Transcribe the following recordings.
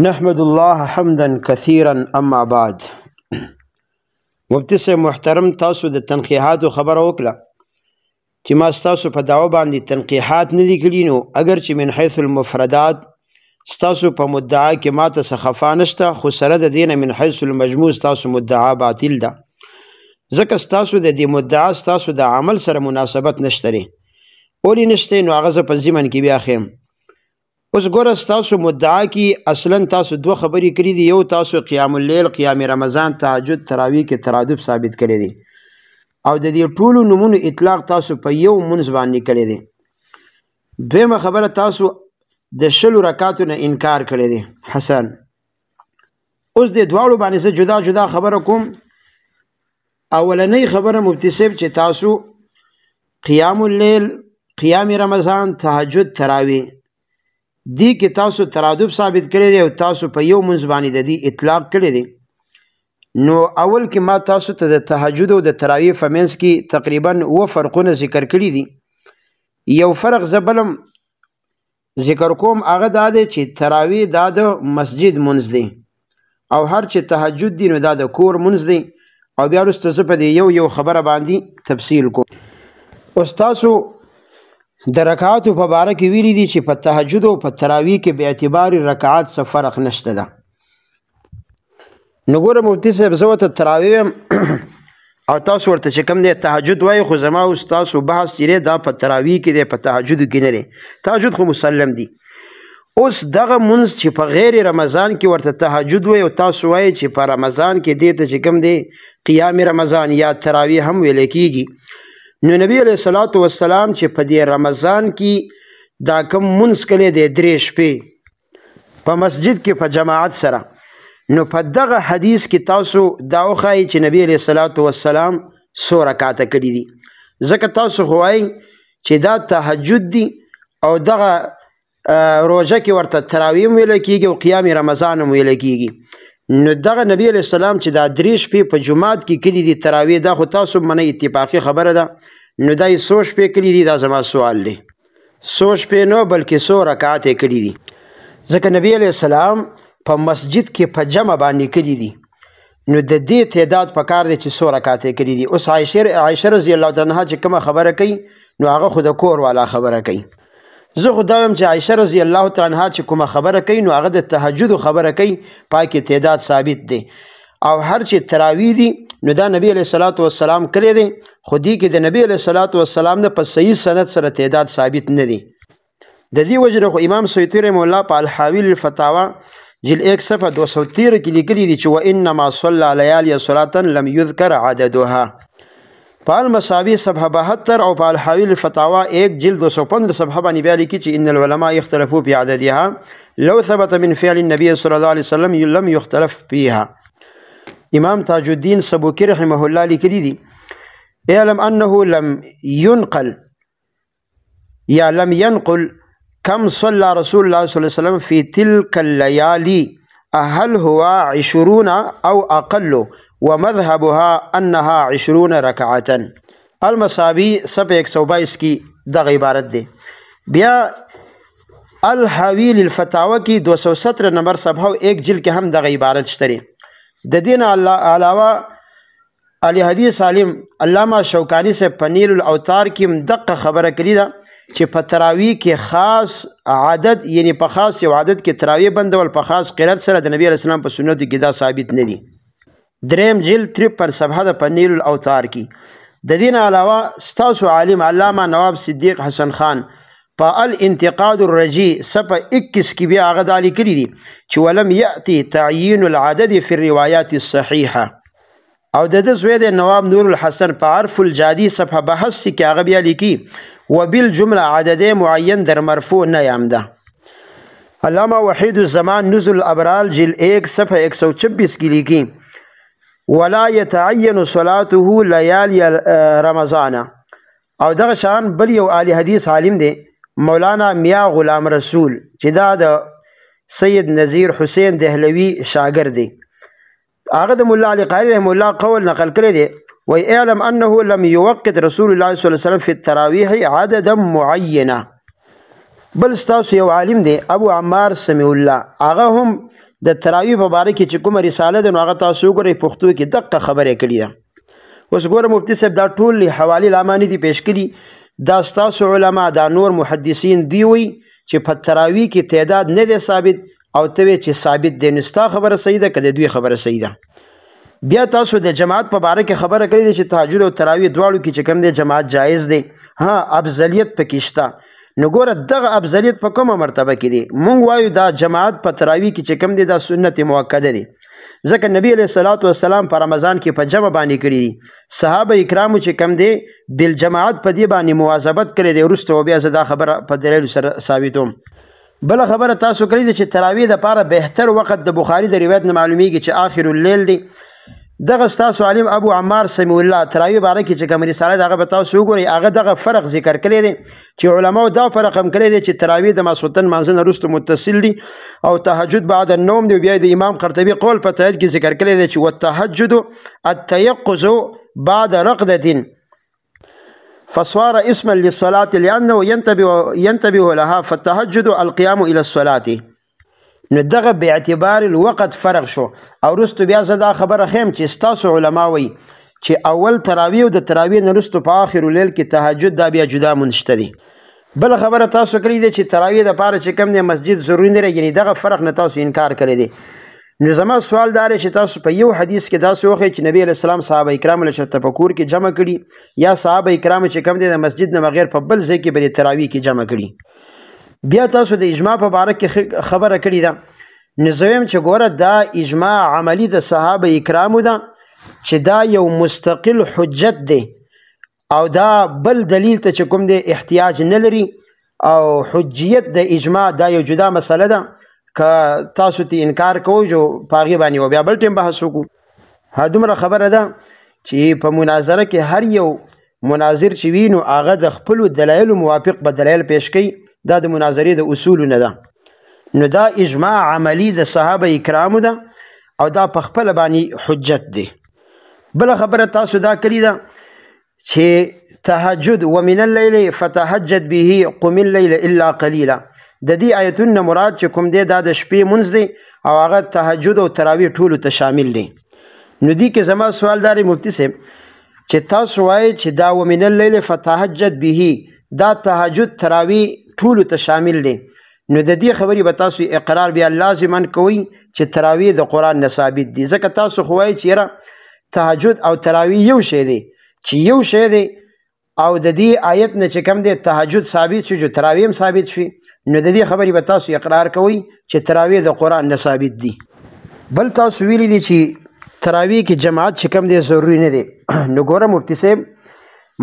نحمد الله حمدا كثيرا اما بعد. مفتي صاحب محترم، تاسو د تنقیحاتو خبره وکړه چې ما ستاسو په دعوه باندې تنقیحات نه دي کړي، نو اگر چې من حیث المفردات ستاسو په مدعا کې ماته څه خفا نشته، خو سره د دې نه من حیث المجموع ستاسو مدعا باطل ده، ځکه ستاسو د دې مدعا ستاسو د عمل سره مناسبت نشته دی. ولې نشته؟ نو هغه زه په ضمن کې بیا ښیم. اوس ګوره، ستاسو مدعا کې اصلا تاسو دوه خبرې کړي دي. یو، تاسو قیام اللیل، قیام رمضان، تهجد، تراویح کې ترادف ثابت کړی دی، او د دې ټولو نومونو اطلاق تاسو په یو منځ باندې کړی دی. دویمه خبره، تاسو د 10 رکعاتو نه انکار کړی دی. حسن، اوس د دواړو باندې زه جدا جدا خبره کوم. اولنۍ خبره مفتي صاحب چې تاسو قیام اللیل، قیام رمضان، تهجد، تراویح دی کې تاسو ترادف ثابت کړی دی او تاسو په یو منځ باندې د دې اطلاق کړی دی. نو اول کې ما تاسو ته د تهجد او د تراویح په منځ کې تقریبا 2 فرقونه ذکر کړي دي. یو فرق زه بلم ذکر کوم، هغه دا دی چې تراویح دا د مسجد منځ دی، او هر چې تهجد دی نو دا د کور منځ دی. او بیا وروسته زه په دې یو خبره باندې تفصیل کوم. اوس تاسو د رکعاتو په باره کې ویلي دي چې په تهجد او په تراویح کې به اعتبار رکعات څه فرق نشته ده. نو ګوره مفتي صاحب، زه ورته تراویح وایم او تاسو ورته چې کوم دی تهجد وایي، خو زما اوس تاسو بحث چې دی دا په تراویح کې دی، په تهجدو کې نه دی. تهجد خو مسلم دی. اوس دغه منځ چې په غیر رمضان کې ورته تهجد وایي او تاسو وایي چې په رمضان کې دی ته چې کوم دی قیام رمضان یا تراویح هم ویل کېږي، نو نبی علیه الصلاة والسلام چې په دې رمضان کې دا کوم منځ کلی دی 3 شپې په مسجد کې په جماعت سره، نو په دغه حدیث کې تاسو دا وښایي چې نبی علیه الصلاة والسلام 100 رکعاته کړي دي. ځکه تاسو خو وایي چې دا تهجد دی او دغه روژه کې ورته تراویح هم ویلی کېږي او قیام رمضان هم ویلی کېږي. نو دغه نبی علیه السلام چې دا 3 شپې په جماعت کې کړي دي تراویح، دا خو تاسو منئ، اتفاقي خبره ده. نو دا 100 شپې کړي دي، دا زما سوال دی. 100 شپې نو بلکې 100 رکعات یې کړي دي، ځکه نبی علیه السلام په مسجد کې په جمع باندې کړي دي. نو د دې تعداد پکار دی چې 100 رکعات یې کړي دي. اوس عایشه رضی الله تعالی عنها چې کومه خبره کوي، نو هغه خو د کور والا خبره کوي. زه خو دا وایم چې عایشه رضی الله تعالی عنها چې کومه خبره کوي، نو هغه د تهجد خبره کوي، پای کې تعداد ثابت دی. او هر چې تراویح دی نو دا نبی علیه الصلاة والسلام کړی دی، خو دې کې د نبی علیه الصلاة والسلام نه په صحیح سند سره تعداد ثابت نه دی. د دې وجه نه خو امام سیوطي رحمه الله په الحاوی للفتاوا جلد 1 صفحه 213 کې لیکلي دي چې وانما صلى لیالي صلاة لم يذكر عددها. په المصابیح صفحه 72 او په الحاوی للفتاوا 1 جلد 215 صفحه باندې بیا لیکي چې ان العلماء اختلفوا في عددها لو ثبت من فعل النبي صلى الله عليه وسلم لم يختلف فيها. امام تاج الدین سبوکی رحمه الله لیکلی دی اعلم انه لم ينقل یا لم ينقل كم صلى رسول الله صلى الله عليه وسلم في تلك الليالي هل هو 20 او اقل ومذهبها انها 20 ركعه. المصابیح صفحه 122 کی دغه عبارت دی. بیا الحاوی للفتاوا کی 217 نمبر صفحه 1 جلد کې هم دغه عبارت شته. د دین علاوه علی حدیث عالم علامه شوکانی سے پنیل الاوتار کې دقه خبره کړې ده چې په تراویح کې خاص عدد، یعنی په خاص یو عدد کې تراویح بندول په خاص قرات سره د نبی علیه السلام په سنتو کې دا ثابت نه دي. 3 جلد 53 صفحه د پنیل الاوتار کې. د دین علاوه ستاسو عالم علامه نواب صدیق حسن خان په الانتقاد الرجی صفحه 21 کې بیا هغه دا لیکلي دي چې ولم یأتی تعیین العدد فی الروایات الصحیحه. او د ده زوی د نواب نور الحسن په عرف الجادی صفحه 82 کې هغه بیا لیکي وبالجمله عدد معین در مرفوع نیامده. علامه وحید الزمان نزل الابرار جلد 1 صفحه 126 کې لیکي ولا يتعین صلاته لیالی رمضان. او دغه شان بل یو عالی حدیث عالم دی مولانا میا غلام رسول چې دا د سید نذیر حسین دهلوی شاگرد دی. هغه د مولا علی قاری رحمه الله قول نقل کړی دی وی اعلم انه لم يوقت رسول الله صلی الله علیه وسلم في التراویح عددا معینه. بل ستاسو یو عالم دی ابو عمار سمیع الله، هغه هم د تراویح په باره کې چې کومه رساله ده نو هغه تاسو وګورئ پښتو کې دقه خبره کړې ده. اوس ګوره مفتي صاحب دا ټول حوالې لامانې دي پیش کړي، دا ستاسو علما دا نور محدثین دی وی چې په تراویح کې تعداد نه دی ثابت او ته وی چې ثابت دی، نو ستا خبره صحیح ده که د دوی خبره صحیح ده. بیا تاسو د جماعت په باره کې خبره کړې ده چې تهجد او تراویح دواړو کې چې کوم دی جماعت جایز دی، ها افضلیت پکې شته. نو ګوره دغه افضلیت په کومه مرتبه کې دی؟ مونږ وایو دا جماعت په تراویح کې چې کوم دی دا سنت موکده دی، ځکه نبی علیه الصلاۃ والسلام په رمضان کې په جمع باندې کړي دي، صحابه کرامو چې کوم دی بالجماعت په دې باندې مواظبت کړی دی. وروسته بیا زه دا خبره په دلیل سره ثابتوم. بله خبره تاسو کړې ده چې تراویح دپاره بهتر وخت د بخاري د روایت نه معلومیږي چې آخر اللیل دی. دغه ستاسو عالم ابو عمار سمیع الله تراویح باره کې چې کوم رساله ده هغه به تاسو وګورئ، هغه دغه فرق ذکر کړی دی چې علماو دا فرق هم کړی دی چې تراویح د ماسخوتن لمانځه نه وروسته متصل دي او تهجد بعد النوم دی. بیا د امام قرطبي قول په تایید کې ذکر کړی دی چې والتهجد التيقظ بعد رقدة فصار اسما للصلاة لأنه ينتبه لها فالتهجد القيام إلى الصلاة. نو دغه به اعتبار الوقت فرق شو. او وروسته بیا زه دا خبره ښیم چې ستاسو علما وایي چې اول تراویح او د تراویح نه وروسته په آخر اللیل کې تهجد دا بیا جدا منشته دي. بله خبره تاسو کړې ده چې تراویح دپاره چې کوم دی مسجد ضروري نه دی، یعنې دغه فرق نه تاسو انکار کړی دی. نو زما سوال دا دی چې تاسو په یو حدیث کې داسې وښیئ چې نبی علیه السلام صحابه کرامو له شرط تفکر کې جمع کړي یا صحابه کرامو چې کوم دی د مسجد نه بغیر په بل ځای کې به د تراویح کې جمع کړي. بیا تاسو د اجماع په باره کې خبره کړې ده، نو زه وایم چې ګوره دا اجماع عملي د صحابه کرامو ده چې دا یو مستقل حجت دی او دا بل دلیل ته چې کوم دی احتیاج نه لري، او حجیت د اجماع دا یو جدا مسله ده. که تاسو ته انکار کوئ جو په هغې باندې بیا بل ټیم بحث وکړو. ها دومره خبره ده چې په مناظره کې هر یو مناظر چې وي نو هغه د خپلو دلایلو موافق به دلایل پیش کوي، دا د مناظرې د اصولو نه ده. نو دا اجماع عملی د صحابه کرامو ده او دا په خپله باندې حجت دی. بله خبره تاسو دا کړې ده چې تهجد ومن اللیل فتهجد به قم اللیل الا قلیلا، د دې آیتونو مراد چې کوم دی دا د شپې منځ دی او هغه تهجد او تراویح ټولو ته شامل دی. نو دې کې زما سوال دا دی مفتي صاحب چې تاسو وایئ چې دا ومن اللیل فتهجد به دا تهجد تراویح ټولو ته شامل دی، نو د دې خبرې به تاسو اقرار بیا لازما کوئ چې تراویح د قرآن نه ثابت دي، ځکه تاسو خو وایئ چې یاره تهجد او تراویح یو شی دی، چې یو شی دی او د دې آیت نه چې کوم دی تهجد ثابت شي جو تراویح هم ثابت شي، نو د دې خبرې به تاسو اقرار کوئ چې تراویح د قرآن نه ثابت دي. بل تاسو ویلي دي چې تراویح کې جماعت چې کوم دی ضروري نه دی. نو ګوره مفتي صاحب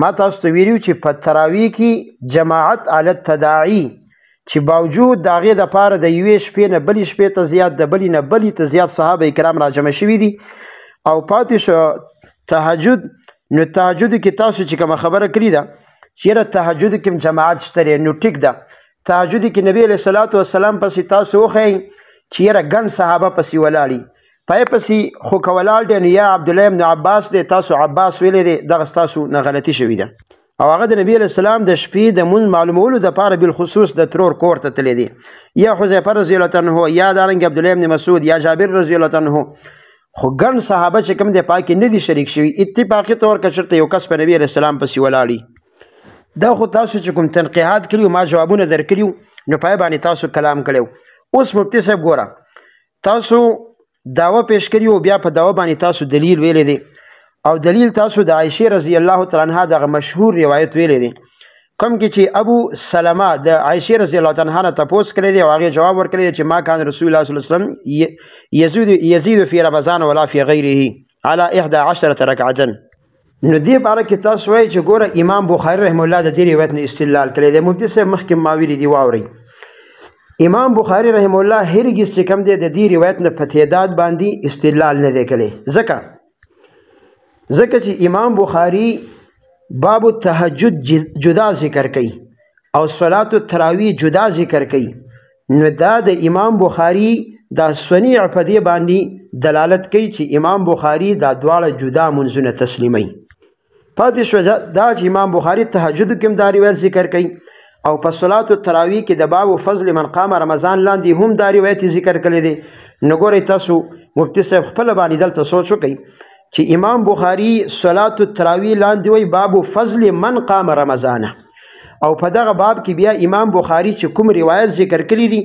ما تاسو ته ویلي چې په تراویح کې جماعت علی التداعی چې باوجود د هغې دپاره د یوې شپې نه بلې شپې ته زیات د بلې نه بلې ته زیات صحابه کرام راجمع شوي دي او پاتې شو تهجد. نو تهجد کې تاسو چې کومه خبره کړې ده چې یاره تهجد کې هم جماعت شته دی، نو ټیک ده. تهجد کې نبی علیه الصلاۃ والسلام پسې تاسو وښیئ چې یاره ګڼ صحابه پسې ولاړي، پای پسې خو که ولاړ دی نو یا عبدالله بن عباس دی، تاسو عباس ویلی دی، دغه ستاسو نه غلطي شوي ده. او هغه د نبی علیه السلام د شپې د مونځ معلومولو دپاره بالخصوص د ترور کور ته تللی دی، یا حذیفه رضی الله عنه یا دارنګې عبدالله بن مسعود یا جابر رضی الله عنه، خو ګڼ صحابه چې کوم دی پای کې نه دي شریک شوي. اتفاقي طور که چېرته یو کس په نبی علیه السلام پسې ولاړي، دا خو تاسو چې کوم تنقیحات کړي ما جوابونه در کړي نو پای باندې تاسو کلام کړی. اوس مفتي صاحب ګوره تاسو دعوه پیش کړي او بیا په دعوه باندې تاسو دلیل ویلی دی او دلیل تاسو د عایشې رضی الله تعالی عنها دغه مشهور روایت ویلی دی کوم کې چې ابو سلمه د عایشې رضی الله تعالی عنها نه تپوس کړی دی او هغې جواب ورکړی دی چې ما کان رسول الله صلی الله علیه وسلم یزید فی رمضان ولا فی غیره علی 11 رکعة. نو دې باره کې تاسو وایئ چې ګوره امام بخاري رحمه الله د دې روایت نه استدلال کړی دی. مفتي صاحب مخکې ما ویلي دي واورئ، امام بخاري رحمه الله هرګز چې کوم دی د دې روایت نه په تعداد باندې استدلال نه دی کړی، ځکه چې امام بخاري باب التهجد جدا ذکر کوي او صلات التراویح جدا ذکر کوي. نو دا د امام بخاري دا صنیع په دې باندې دلالت کوي چې امام بخاري دا دواړه جدا منځونه تسلیموي. پاتې شو دا چې امام بخاري تهجد کې هم دا روایت ذکر کوي او په صلات التراویح کې د باب فضل من قام رمضان لاندې هم دا روایت ذکر کړی دی. نو ګورئ تاسو مفتی صاحب خپل باندې دلته سوچ وکئ چې امام بخاری صلات التراویح لاندې وایي باب فضل من قام رمضان، او په دغه باب کې بیا امام بخاری چې کوم روایت ذکر کړی دی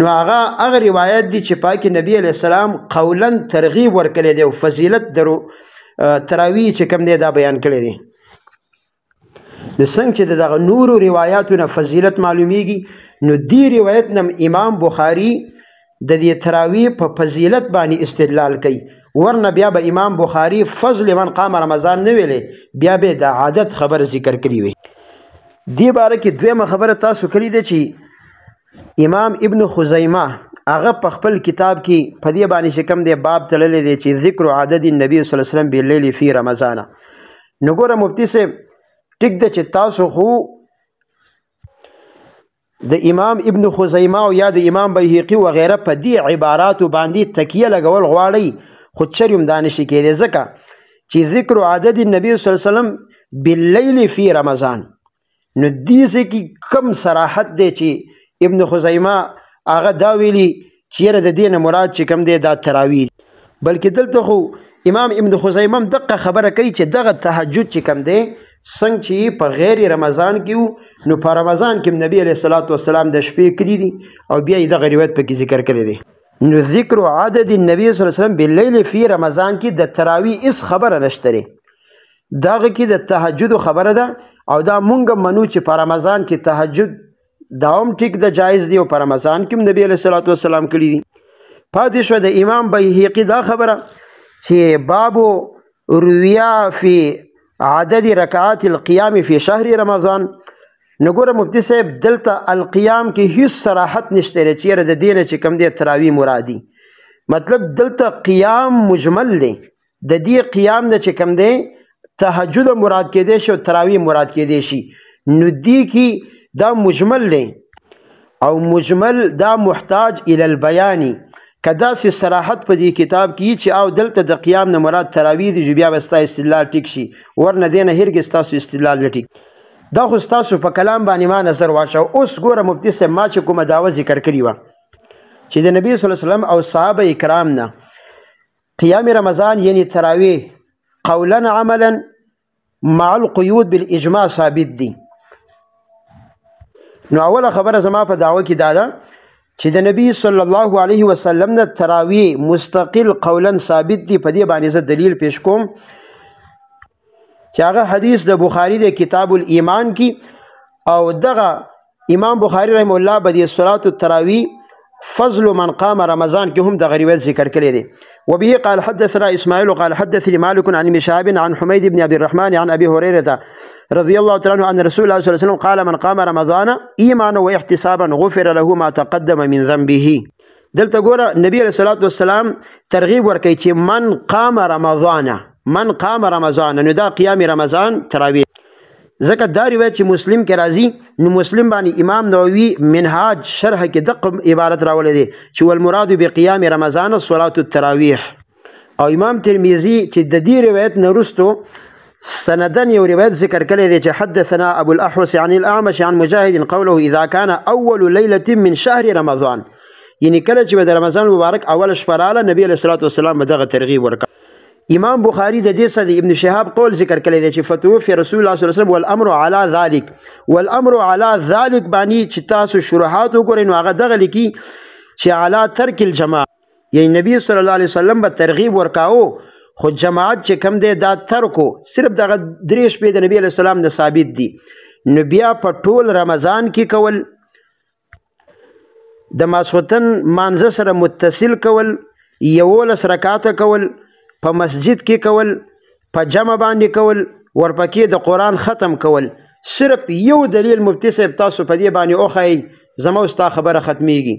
نو هغه روایت دی چې پاک نبی علیه السلام قولا ترغیب ورکړی دی او فضیلت درو تراویح چې کوم دی دا بیان کړی دی. نو څنګه چې دغه نورو روایاتونه فضیلت معلومیږي نو دی روایت نم امام بخاری د دې تراویح په فضیلت باندې استدلال کوي، ورنه بیا به امام بخاری فضل من قام رمضان نه ویلې، بیا به د عادت خبر ذکر کړی وي. دې باره کې دویمه خبره تاسو کړې ده چې امام ابن خزیمه هغه په خپل کتاب کې په دې باندې چې کوم دی باب تړلی دی چې ذکر عدد النبي صلی الله علیه وسلم باللیل فی رمضان. نو ګوره مفتی صاحب ټیک ده چې تاسو خو د امام ابن خزیمه او یا د امام بیهقي وغیره په دې عباراتو باندې تکیه لګول غواړئ، خو چرې هم دا نشي کېدی ځکه چې ذکر عدد النبي صلی الله علیه وسلم باللیل فی رمضان نو دې کې کم صراحت دی چې ابن خزیمه هغه دا ویلي چې یاره د دې نه مراد چې کوم دی دا تراویح، بلکې دلته خو امام ابن خزیمه هم دقه خبره کوي چې دغه تهجد چې کوم دی څنګه چې په غیر رمضان کې وو نو په رمضان کې نبی علیه الصلاۃ والسلام د شپې کړي دي او بیا یې دغه روایت پکې ذکر کړی دی. نو ذکر عدد النبي صلی الله علیه وسلم باللیل فی رمضان کې د تراویح هیڅ خبره نشته دی، دغه کې د تهجد خبره ده او دا مونږ منو چې په رمضان کې تهجد دا هم ټیک د جایز دی او په رمضان کې نبی علیه الصلاۃ والسلام کړي دي. پاتې شوه د امام بیهقي دا خبره چې بابو رویا فی عدد رکعات القیام فی شهر رمضان. نو ګوره مفتی صاحب دلته القیام کې هیڅ صراحت نشته چې یاره د دې نه چې کوم دی تراویح مرادي، مطلب دلته قیام مجمل دی، د دې قیام نه چې کوم دی تهجد مراد کېدی شي او تراویح مراد کېدی شي، نو دې کې دا مجمل دی او مجمل دا محتاج الی البیانی. که داسې صراحت په دې کتاب کې چې او دلته د قیام نه مراد تراویح دی بیا به ستا استدلال ټیک شي، ورنه دې نه هرګز ستاسو استدلال نه ټیک. دا خو ستاسو په کلام باندې ما نظر واچوه. اوس ګوره مفتی صاحب ما چې کومه دعوه ذکر کړې وه چې د نبي صلی الله علیه وسلم او صحابه کرام نه قیام رمضان یعنی تراویح قولا عملا مع القیود بالاجماع ثابت دی. نو اوله خبره زما په دعوه کې دا ده چې د نبی صلی الله علیه وسلم نه تراویح مستقل قولا ثابت دی. په دې باندې زه دلیل پیش کوم چې هغه حدیث د بخاری د کتاب الایمان کې او دغه امام بخاری رحم الله به د صلات التراویح فضل من قام رمضان کې هم دغه روایت ذکر کړی دی. وبه قال حدثنا اسماعیل قال حدثني مالك عن ابن شهاب عن حميد بن عبد الرحمن عن ابي هريره رضي الله تعالى عنه ان رسول الله صلى الله عليه وسلم قال من قام رمضان ايمانا واحتسابا غفر له ما تقدم من ذنبه. دلته ګوره نبی علیه الصلاۃ والسلام ترغیب ورکوي چې من قام رمضان نو دا قیام رمضان تراویح. ځکه دا روایت چې مسلم کې راځي نو مسلم باندې امام نووي منهاج شرح کې دقه عبارت راولی دی چې والمراد بقیام رمضان صلات التراویح. او امام ترمذي چې د دې روایت نه وروستو سندن یو روایت ذکر کړی دی چې حدثنا ابو الاحوص عن الاعمش عن مجاهد قوله اذا كان اول ليله من شهر رمضان، یعنی کله چې د رمضان مبارک اول شپه رااله نبی علیه الصلاۃ والسلام به دغه ترغیب ورکړ. امام بخاری د دې څخه د ابن شهاب قول ذکر کړی دی چې فتوفي رسول الله صلی الله علیه وسلم والامر على ذلك باندې چې تاسو شروحات وګورئ نو هغه دغه لیکي چې علی ترک الجماعه، یعنی نبی صلی الله علیه وسلم به ترغیب ورکاو خو جماعت چې کم دی دا ترکو صرف دغه 3 شپې د نبی علیه السلام نه ثابت دي. نو بیا په ټول رمضان کې کول، د ماسوتن مانځه سره متصل کول، 11 رکعاته کول، په مسجد کې کول، په جمع باندې کول، ورپکې د قرآن ختم کول. صرف یو دلیل مفتی صاحب تاسو په دې باندې اوښایي زما ستا خبره ختمیږي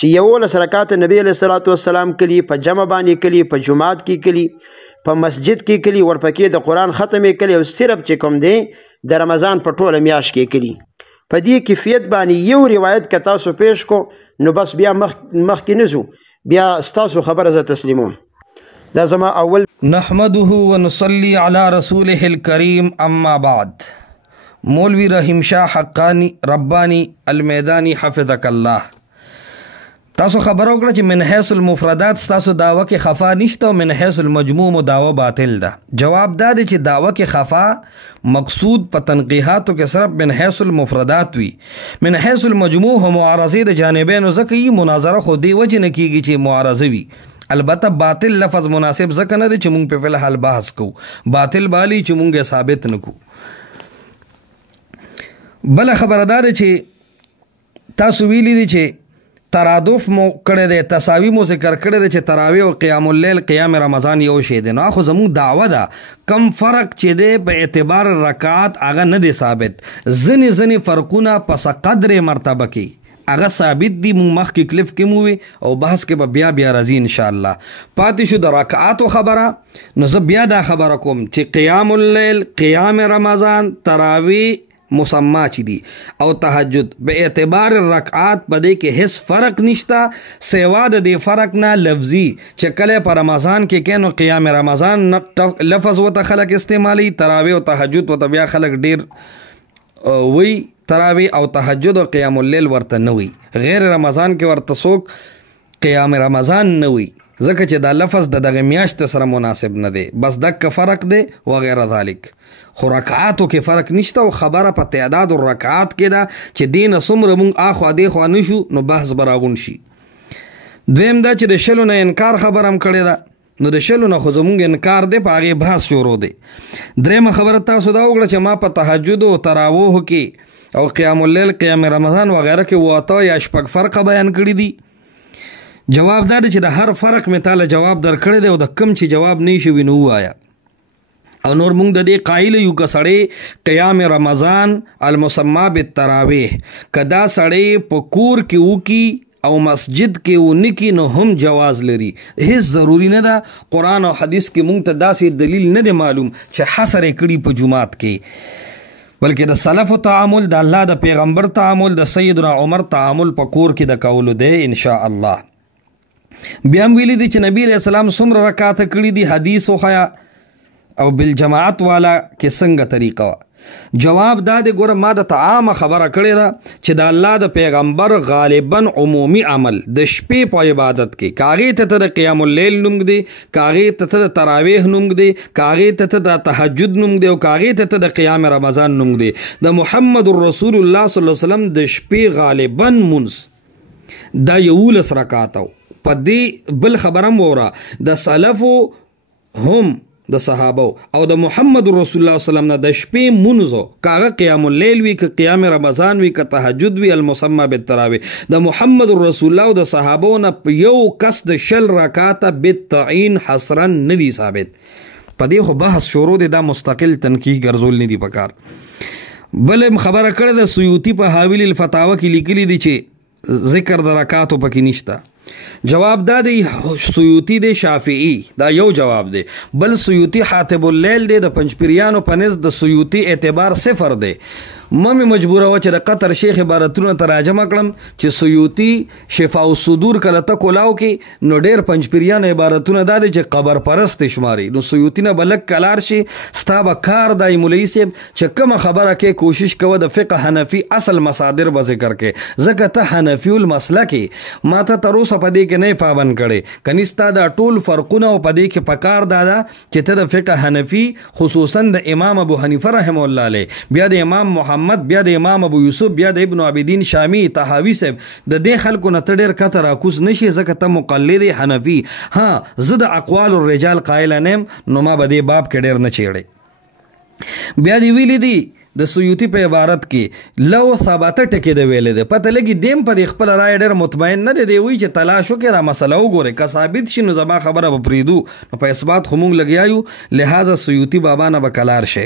چې 11 رکعاته نبی علیه الصلاۃ والسلام کلی، په جمع باندې کلی، په جمعات کې کلی، په مسجد کې کلی، ورپکې د قرآن ختم کلی، او صرف چې کوم دی د رمضان په ټوله میاشت کې کلی. په دې کیفیت باندې یو روایت که تاسو پیش کو نو بس بیا مخکې نه ځو، بیا ستاسو خبره زه تسلیموم. دا زما اول. نحمده ونصلي على رسوله الكريم اما بعد. مولوی رحیم شاه حقانی ربانی المیدانی حفظک الله. تاسو خبر وکړه چې من حیث المفردات تاسو داوا کې خفا نشته او من حیث المجموع مو داوا باطل ده. جواب دا دی چې داوا کې خفا مقصود په تنقیحاتو کې صرف من حیث المفردات وي. من حیث المجموع هم معارضه د جانبینو ځکه یي مناظره خو دی وجه نه کیږي چې معارضه وي. البته باطل لفظ مناسب ځکه نه دی چې مونږ په فلحال بحث کوو. باطل بالی چې مونږ ثابت نکو. بل خبردار چې تاسو ویلی دی چې ترادف مو کړی دی، تساوی مو ذکر کړی دی چې تراویح او قیام اللیل قیام رمضان یو شی دی. نو خو زموږ دعوه ده کم فرق چې دی په اعتبار رکعات هغه نه دی ثابت. ځینې فرقونه پس قدر مرتبه کې هغه ثابت دي. مونږ مخکې کلیف کې مو وي او بحث کې به بیا راځي انشاءالله. پاتې شو د رکعاتو خبره. نو زه بیا دا خبره کوم چې قیام اللیل قیام رمضان تراویح مسما چی دی او تهجد به اعتبار رکعات پدې کې هیڅ فرق نشتا سوا د دې فرق نه لفظي چې کله په رمضان کې کینو قیام رمضان لفظ وته خلق استعمالي، تراویح او تهجد وته بیا خلق ډیر وی تراویح او تهجد او قیام الليل ورته نه وی. غیر رمضان کې ورته څوک قیام رمضان نه وی ځکه چې دا لفظ د دغه میاشت سره مناسب نه دی. بس دک فرق دی وغیره ذالک. خو رکعاتو کې فرق نشته او خبره په تعداد الرکعات کې ده چې دین څومره مونږ اخوا دی خوا نشو نو بحث براغون شي. دویم دا چې د شلو نه انکار خبره هم کړې ده. نو د شلو نه خو زمونږ انکار دی په هغې بحث شروع دی. درېیمه خبره تاسو دا وکړه چې ما په تهجد او تراویحو کې او قیام اللیل قیام رمضان وغیره کې واته یا شپږ فرقه بیان کړي دي. جواب دا دی چې د هر فرق مې تاله جواب در کړی دی او د کم چې جواب نه شي نو ووایه. او نور مونږ د دې قایل یو که سړی قیام رمضان المسما بالتراویح کدا سړی په کور کې وکي او مسجد کې ونکي نو هم جواز لري. هیڅ ضروری نه ده. قرآن او حدیث کې مونږ ته داسې دلیل نه دی معلوم چې حصر یې کړي په جماعت کې، بلکې د سلفو تعامل د الله د پیغمبر تعامل د سیدنا عمر تعامل په کور کې د کولو دی انشاء الله. بیا هم ویلی دی چې نبی علیہ السلام څومره رکعات کړي دي حدیث وخیا او بالجماعت والا کې څنګه طریقه وه. جواب دا دی ګوره ما د عامه خبره کړې ده چې د الله د پیغمبر غالبا عمومي عمل د شپې په عبادت کې کاغې ته د قیام اللیل نوم دی، کاغې ته د تراویح نوم دی، کاغې ته د تهجد نوم دی او کاغې ته د قیام رمضان نوم دی. د محمد رسول الله صلی الله علیه وسلم د شپې غالبا منځ دا 11 رکعات او په دې بل خبرم وره د سلفو هم د صحابه او د محمد رسول الله صلی الله علیه وسلم نه د شپې منځو کاغه قیام اللیل وی ک قیام رمضان وی ک تهجد وی المسمى بالتراویح د محمد رسول الله او د صحابو نه یو کس د شل رکعات بالتعین حصرا ندی ثابت. پدې خو بحث شروع دی، دا مستقل تنقیح ګرځول نه دی پکار. بل خبره کړه د سیوطی په حاویل الفتاوا کې لیکلي دي چې ذکر د رکعاتو پکې نشته. جواب دا دی سیوطی دی شافعی، دا یو جواب دی. بل سیوطی حاتب اللیل دی د پنځپیریانو په نزد د سیوطی اعتبار صفر دی. مې مجبوره و چې د قطر شیخ عبارتونه تراجمه کړم چې سیوطی شفاء الصدور کله ته کولاو کې نو ډېر پنځپیریان عبارتونه دا دی چې قبر پرست شماري. نو سیوطی نه بلک کلار شي ستا به کار دی مولوي صاحب چې کومه خبره کې کوشش کوه د فقه حنفي اصل مصادر به ذکر کې ځکه ته حنفي المسلک ما ته تر اوسه په دې کې نه پابند کړي. کني ستا دا ټول فرقونه او په دې کې پکار دا چې ته د فقه حنفي خصوصا د امام ابو حنیفه رحم الله علیه بیا د امام محمد بیا د امام ابو یوسف بیا د ابن عابدین شامی طحاوی صاحب د دې خلکو نه ته ډېر کته راکوز نشي ځکه ته مقلد حنفي. ها زه د اقوال الرجال قائل نیم نو ما به دې باب کې ډېر نه چیړی. بیا دی ویلی دی د سیوطی په عبارت کې لو ثابته ټکی د ویلې ده پته لګي دیم په خپل رائے ډېر مطمئن نه دی وی چې تلاش وکړه دا مسله وګوره که ثابت شي نو زما خبره به پریدو نو په اثبات خو مونږ لګیایو لہذا سیوطی بابا نه به کلار شي.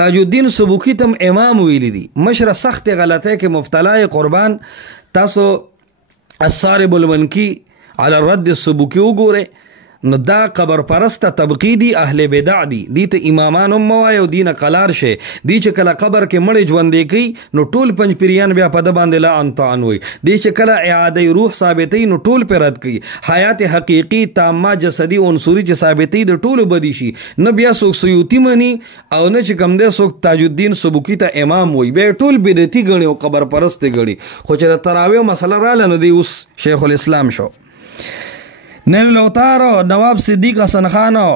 تاج الدین سبوکی تم امام ویلی دی مشره سخت غلطه کې مبتلا قربان تاسو الصارب المنکی علی الرد السبوکی وګوره نو دا قبر پرسته طبقی دی اهل بدع دی ته امامان هم موای او دینه قلار شه دی چې کله قبر کې مړ ژوندې کوي نو ټول پنځ پیریان بیا په د باندې لا انطعن وي دی چې کله اعاده روح ثابتې نو ټول پر رد کوي حیات حقیقی تامه جسدی عنصری چې ثابتې د ټولو بدی شي نه بیا څوک سیوطي مني او نه چې کوم دی څوک تاج الدین سبکی ته امام وي بیا ټول بدعتي ګڼي او قبر پرست ګڼي خو چې تراویح مسله رااله نو دی اوس شیخ الاسلام شو نیر لوتارو نواب صدیق حسن خانو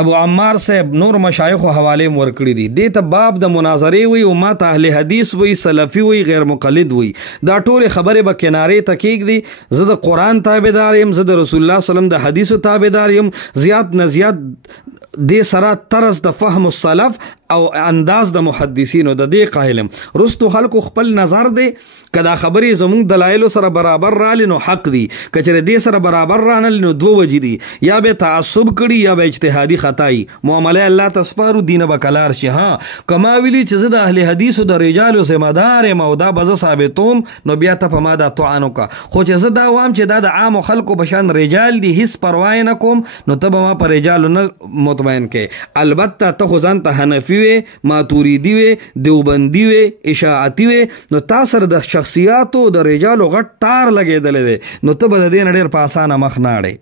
ابو عمار صاحب نور مشایخ و حوالے ورکړي دي دیته باب د مناظره وي او ما ته اهل حدیث وي سلفي وي غیر مقلد وي دا ټول خبره به کناره تکیک دي زه د قران تابعدار يم زه د رسول الله صلی الله علیه وسلم د حدیثو تابعدار يم زیات نه زیات دې سره طرز د فهم السلف او انداز د محدثینو د دې قائلم رستو خلکو خپل نظر دی کدا خبرې زموږ دلایل سره برابر رالي نو حق دي کچره دې سره برابر رانل نو دوه وجې دي یا به تعصب کړي یا به اجتهادي خطای معاملې الله تسپارو دینه بکلار شي ها کما ویلي چې زه د اهل حدیثو د رجالو ذمہ دار یم او دا به ثابتوم نو بیا ته په ما دا طعنو کا خو چې زه دا وام چې دا د عام خلکو بشان رجال دي هیڅ پروا نه کوم نو ته به ما پر رجالو نه مطمئن کې البته ته خو ځان ته حنفي وي ماتوریدی وي دیوبندی وي اشاعتی وي نو تاسو سره د شخصیاتو د رجالو غټ تار لګیدل دي نو ته به د دې ډېر په اسانه مخ نه اړې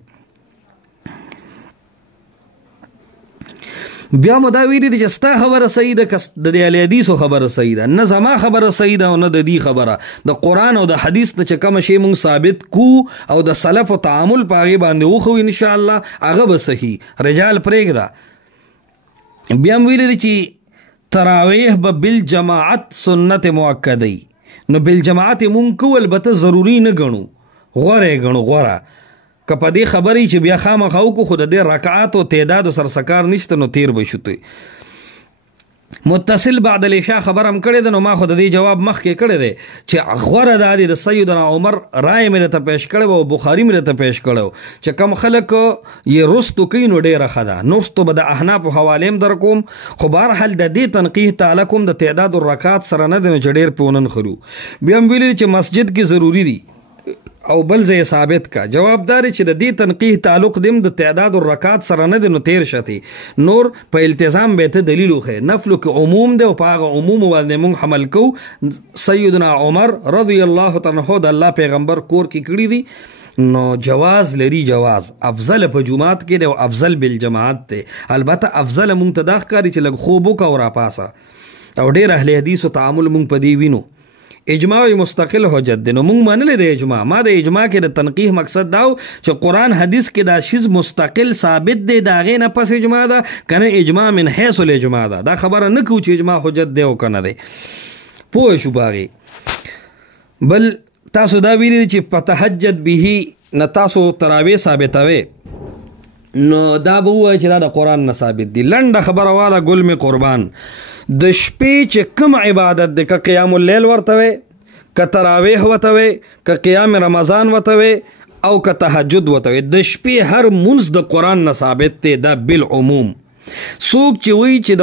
بیا مو دا ویلي چې ستا خبره صحیح ده که د اهل حدیثو خبره صحیح ده نه زما خبره صحیح ده او نه د دې خبره د قرآن او د حدیث نه چې کوم شی مونږ ثابت کو او د سلف او تعامل په هغې باندې وخو انشاءالله هغه به صحیح رجال پرېږده بیا م ویلي چې تراویح به بالجماعت سنت مؤکدی نو بالجماعت مونږ کو البته ضروری نه ګڼو غوره ګڼو غوره که په دې خبرې چې بیا خامخا وکړو خو د دې رکعاتو تعداد سرسکار نشته نو تیر به شو متصل بعد العشاء خبر هم کړی ده نو ما خو د دې جواب مخکې کړی دی چې غوره دا دی د سیدنا عمر رای مې ته پیش کړی او بخاري مې ته پیش کړی چې کم خلک یې رستو کوي نو ډېره ښه ده نرستو به د احنافو حوالې هم در کوم خو بهرحال د دې تنقیح تعالی کوم د تعداد الرکعات سره نه دی نو چې ډېر پې ونه نښلو بیا هم ویلي چې مسجد کې ضروري دي او بل ځای ثابت کا جواب دار چې د دې تنقیح تعلق دیم د تعداد الرکعات سره نه دی نو تیر شتی نور په التزام به ته دلیل وخی نفلو کې عموم دی او په هغه عموم باندې مونږ حمل کو سیدنا عمر رضی الله تعالی عنہ د الله پیغمبر کور کې کړی دی نو جواز لري جواز افضل په جماعت کې دی او افضل بالجماعت دی البته افضل مونږ ته دا ښکاري چې لږ خوب وکړه او راپاسه او ډېر اهل حدیثو تعامل مونږ په دې وینو اجماع مستقل حجت دی نو مونږ منلې د اجماع ما د اجماع کې د تنقیح مقصد داو چې قرآن حدیث کې دا شیز مستقل ثابت دی د هغې نه پس اجماع ده که نه اجماع من حیث الاجماع ده دا خبره نه کوو چې اجماع حجت دی او که نه دی پوه شو په هغې بل تاسو دا ویلي چې په تهجد به نه تاسو تراویح ثابتوئ نو دا به ووایي چې دا د قرآن نه ثابت دي لنډه خبره واله ګل مې قربان د شپې چې کوم عبادت دی که قیام اللیل ورته وی که تراویح ورته وی که قیام رمضان ورته وی او که تهجد ورته وی د شپې هر منځ د قرآن نه ثابت دی دا بالعموم څوک چې وایي چې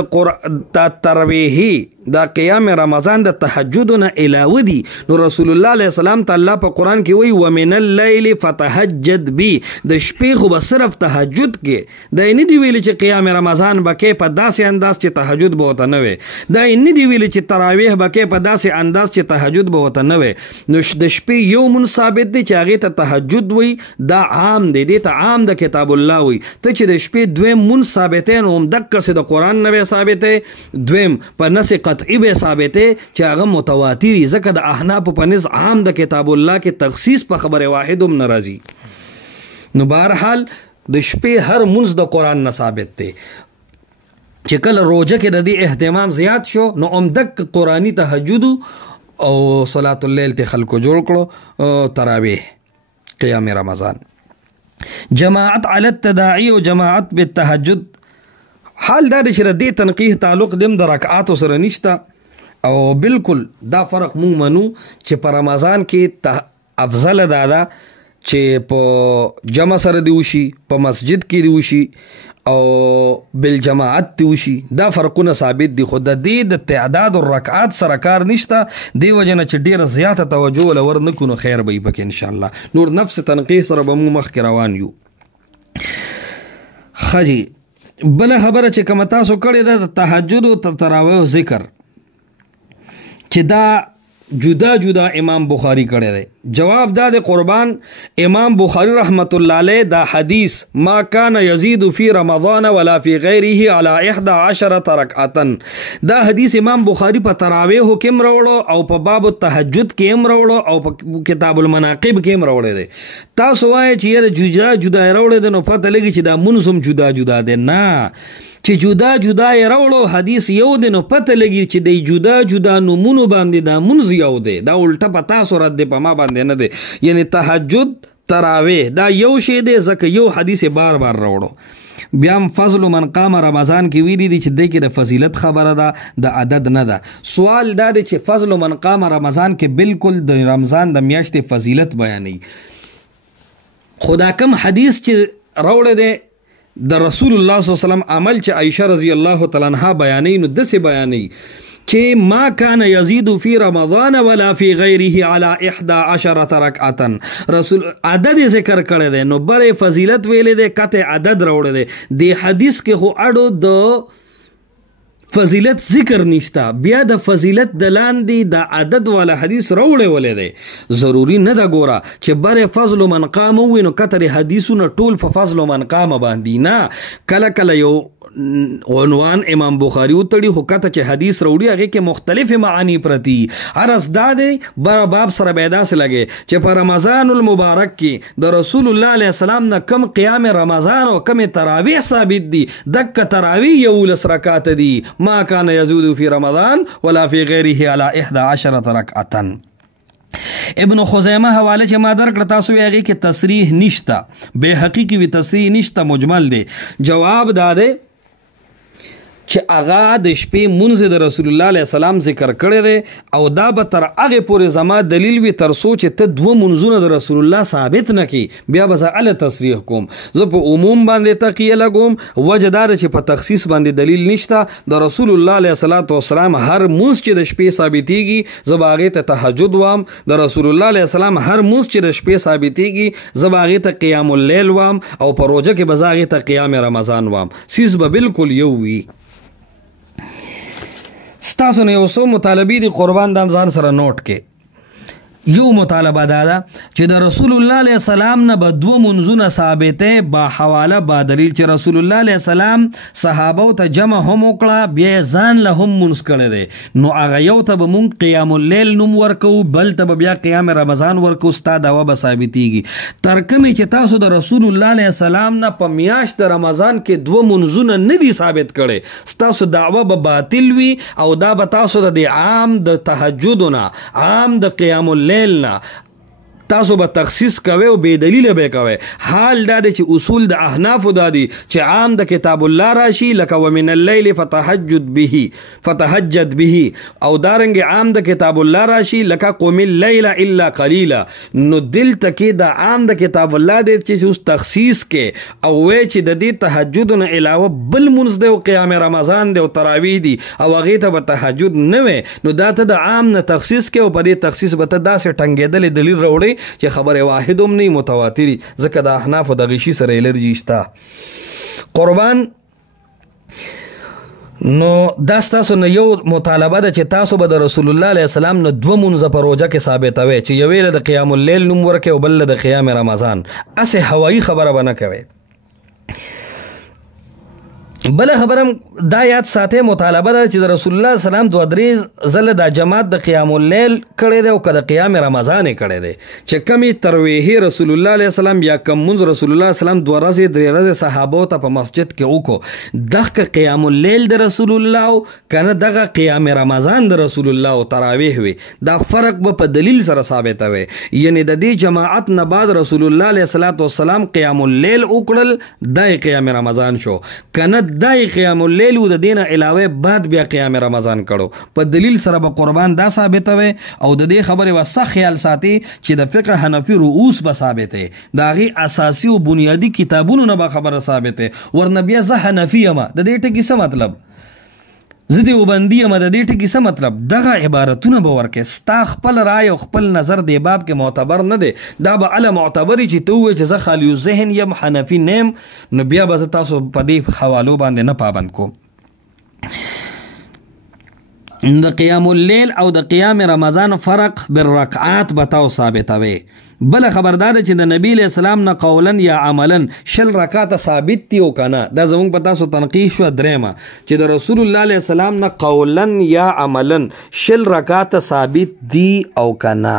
د تراویحي دا قیام رمضان د تهجد نه علاوه دي نو رسول الله علیه السلام ته الله په قرآن کې وایي ومن اللیل فتهجد بی د شپې خو به صرف تهجد کې دا یې نه دي ویلي چې قیام رمضان به کې په داسې انداز چې تهجد به ورته نه وي دا یې نه دي ویلي چې تراویح به کې په داسې انداز چې تهجد به ورته نه وي نو د شپې یو مون ثابت دی چې هغې ته تهجد وي دا عام دی دې ته عام د کتاب الله وي ته چې د شپې دویم مون ثابتې نو همدقسې د قرآن نه به ثابتې دویم په نس قطعی به ثابته چې هغه متواتری ځکه د احناف په نس عام د کتاب الله کې تخصیص په خبره واحد هم ناراضي نو بهرحال د شپې هر منځ د قرآن نه ثابت دی چې کله روزه کې د دې اهتمام زیات شو نو عمدک قرآنی تهجد او صلاة اللیل ته خلکو جوړ کړو تراویح قیام رمضان جماعت علی التداعی او جماعت بالتهجد حال دا چې د دې تنقیح تعلق دیم د رکعاتو سره نشته او بالکل دا فرق مونږ منو چې په رمضان کې افضل دا ده چې په جمع سره دی وشي په مسجد کې دی وشي او بالجماعت دی وشي دا فرقونه ثابت دي خو د دې د تعداد الرکعات سره کار نشته دی وجه نه چې ډېره زیاته توجه ولور نه کړو خیر به یې پکې انشاءالله نور نفس تنقیح سره به مونږ مخکې روان یو خجی بل خبره چې کوم تاسو کړی ده د تهجد او تراویح ذکر چې دا جدا جدا امام بخاری کړی دی. جواب دا د قربان امام بخاری رحمت الله علیه دا حدیث ما کان یزید فی رمضان ولا فی غیره علی 11 رکعتا دا حدیث امام بخاری په تراویح کې مروړو او په باب التهجد کې مروړو او په کتاب المناقب کې مروړو دی. تاسو وایي چې جدا جدا راوړل دي نو پته لګي چې دا منظم جدا جدا دی. نه چې جدا جدا یې راوړو حدیث یو دی نو پته لګي چې د جدا جدا نومونو باندې دا منځ یو دی. دا الټه په تاسو رد دی په ما باندې نه دی. یعنی تهجد تراویح دا یو شی دی ځکه یو حدیث بار بار راوړو. بیا فضل من قام رمضان کې ویلي دي چې د کې د فضیلت خبره ده د عدد نه ده. سوال دا دی چې فضل من قام رمضان کې بالکل د رمضان د میاشتې فضیلت بیانوي. خدا کم حدیث چې راوړی دی د رسول الله صلی الله علیه وسلم عمل چې عائشه رضی الله تعالی عنها بیانوي نو دسه بیانوي چې ما کان یزید فی رمضان ولا فی غیره علی 11 رکعتا. رسول عدد ذکر کړی دی نو بره فضیلت ویلې دی کته عدد راوړی دی. د حدیث کې خو اړو د فضیلت ذکر نشتا. بیا د فضیلت د لاندې د عدد والا حدیث راوړی ولې دی. ضروری نه ده ګوره چې بره فضل من قام وي نو کتر حدیثونه ټول په فضل من قام باندې نه. کله کله یو عنوان امام بخاری وتړي خو کته چې حدیث راوړي هغه کې مختلف معانی پرتی. عرض دا دی بر باب سره پیدا سره لګي چې په رمضان المبارک کې د رسول الله علیه السلام نه کم قیام رمضان او کم تراویح ثابت دي. دک تراویح یو لس رکعات دي. ما کان یزود فی رمضان ولا فی غیره علی 11 رکعتا. ابن خزیمه حواله چې ما درکړه تاسو یې هغه کې تصریح نشته. بیهقی کې وی تصریح نشته مجمل دی. جواب دا دی چې هغه د شپې منځ د رسول الله علیه السلام ذکر کړی دی او دا به تر هغه پورې زما دلیل وي تر څو چې ته دوه منځونه د رسول الله ثابت نه کړي بیا به زه هله تصریح کوم. زه په عموم باندې تقیه لګوم. وجه دا ده چې په تخصیص باندې دلیل نشته. د رسول الله علیه السلام هر منځ چې د شپې ثابتېږي زه به هغې ته تهجد وام. د رسول الله علیه السلام هر منځ چې د شپې ثابتېږي زه به هغې ته قیام اللیل وام او په روژه کې به زه هغې ته قیام رمضان وام. سیز به بالکل یو وي. ستاسو نه یو څو مطالبې دي قربان دام ځان سره نوٹ کې. یو مطالبه دا ده چې د رسول الله علیه السلام نه به دوه منځونه ثابته با حواله با دلیل چې رسول الله علیه السلام صحابه ته جمع هم وکړه بیا ځان له هم منځ کړی دی. نو هغه یو ته به مونږ قیام اللیل نوم ورکو بل ته به بیا قیام رمضان ورکو. ستا دعوه به ثابتېږي. تر کومې چې تاسو د رسول الله علیه السلام نه په میاشت د رمضان کې دوه منځونه نه دي ثابت کړي ستاسو دعوه به باطل وي او دا به تاسو د عام د تهجد نه عام د قیام اللیل نه تاسو به تخصیص کوي او بے دلیل به کوي. حال دا دی چې اصول د احناف دا دي چې عام د کتاب الله راشي لکه ومن الليل فتهجد به او دارنګ عام د کتاب الله راشي لکه قم الليل الا قليلا. نو دل تکي د عام د کتاب الله دی چې اوس تخصیص کې او وای چې د دې تهجد نه علاوه بل منځ دی او قیام رمضان دی او تراویح دي او هغه ته به تهجد نه وي نو دا ته د عام نه تخصیص کې او په دې تخصیص به ته داسې ټنګېدل دلیل راوړي چې خبره واحد هم نه متواتری ځکه د احناف د غشي سره الرجی شته. قربان نو دا ستاسو نه یو مطالبه ده چې تاسو به د رسول الله علیه السلام نه دوه منځه په روژه کې ثابتوي چې یوې له د قیام اللیل نوم ورکړي او بل له د قیام رمضان. اسې هوایي خبره به نه کوي. بل خبرم دا یاد ساته مطالبه ده چې د رسول الله سلام دوه درې ځله د جماعت د قیام اللیل کړی دی او که د قیام رمضان کړی دی چې کمی ترویح رسول الله علیه السلام یا کم منځ رسول الله سلام دوه ورځې درې ورځې صحابو ته په مسجد کې وکړو. دغه قیام اللیل د رسول الله کنه دغه قیام رمضان د رسول الله او تراویح وي دا فرق به په دلیل سره ثابتوي. یعنی د دې جماعت نه بعد رسول الله علیه السلام قیام اللیل وکړل د قیام رمضان شو کنه دای قیام اللیل د دین علاوه بعد بیا قیام رمضان کړو. په دلیل سره به قربان دا ثابتوي او د دې خبره وسه خیال ساتي چې د فقه حنفي رؤوس به ثابته دا غي اساسي او بنیادی کتابونو نه به خبره ثابته ورنه بیا زه حنفی یم د دې ټکی څه مطلب زه دیوبندي یم. د دې ټکي څه مطلب؟ دغه عبارتونه به ورکې ستا خپل رای او خپل نظر دی باب کې معتبر نه دی. دا به اله معتبري چې ته ووایې چې زه خالي الذهن یم حنفي نه یم، نو بیا به زه تاسو په دې حوالو باندې نه پابند کوم. د قیام اللیل او د قیام رمضان فرق بالرکعات به تاسو ثابتوي. بل خبردار چې د نبی علیہ السلام نه قولا یا عملا 20 رکعات ثابت دي او کنه. دا زموږ په تاسو تنقیح شو. درېمه چې د رسول الله علیہ السلام نه قولا یا عملا 20 رکعات ثابت دي او کنه.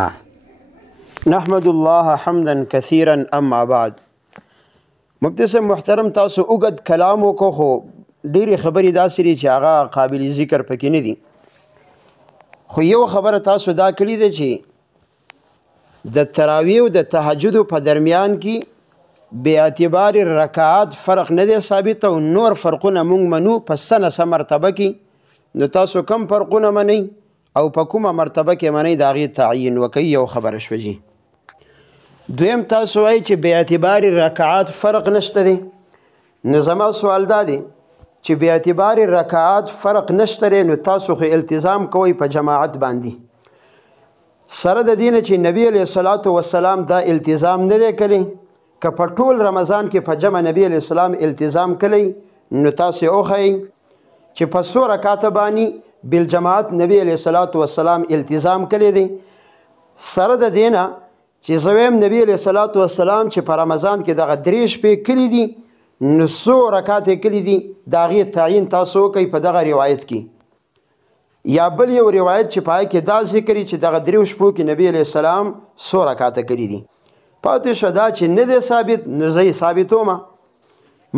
نحمد الله حمدا كثيرا اما بعد. مفتی صاحب محترم، تاسو اوږد کلام وکړو خو ډېرې خبرې داسې چې هغه قابل ذکر پکې نه دي. خو یو خبره تاسو دا کړې ده چې د تراویح او د تهجد په درمیان کې به اعتبار رکعات فرق نه دی ثابت، او نور فرقونه مونږ منو په سنه مرتبه کې. نو تاسو کم فرقونه منئ او په کومه مرتبه کې منئ د هغې تعیین وکئ. یو خبره شوه جي. دویم تاسو وایئ چې به اعتبار رکعات فرق نشته دی. نو زما سوال دا دی چې به اعتبار رکعات فرق نشته دی، نو تاسو خو التزام کوئ په جماعت باندې. سره د دینه چې نبی علیه الصلاة والسلام دا التزام نه دی کړی، که په ټول رمضان کې په جمع نبی علیه السلام التزام کړی، نو تاسو وښایئ چې په څو رکعاته باندې بالجماعت نبی علیه الصلاة والسلام التزام کړی دی. سره د دینه چې زه وایم نبی علیه الصلاة والسلام چې په رمضان کې دغه 3 شپې کړي دي، نو 100 رکعات کړي دي، د هغې تعیین تاسو وکئ په دغه روایت کې. یا بل یو روایت چې په هغې کې دا ذکر چې دغه 3 شپو کې نبی علیه السلام 100 رکعات کړي دي. پاتې شوه دا چې نه دی ثابت، نو زه یې ثابتوم.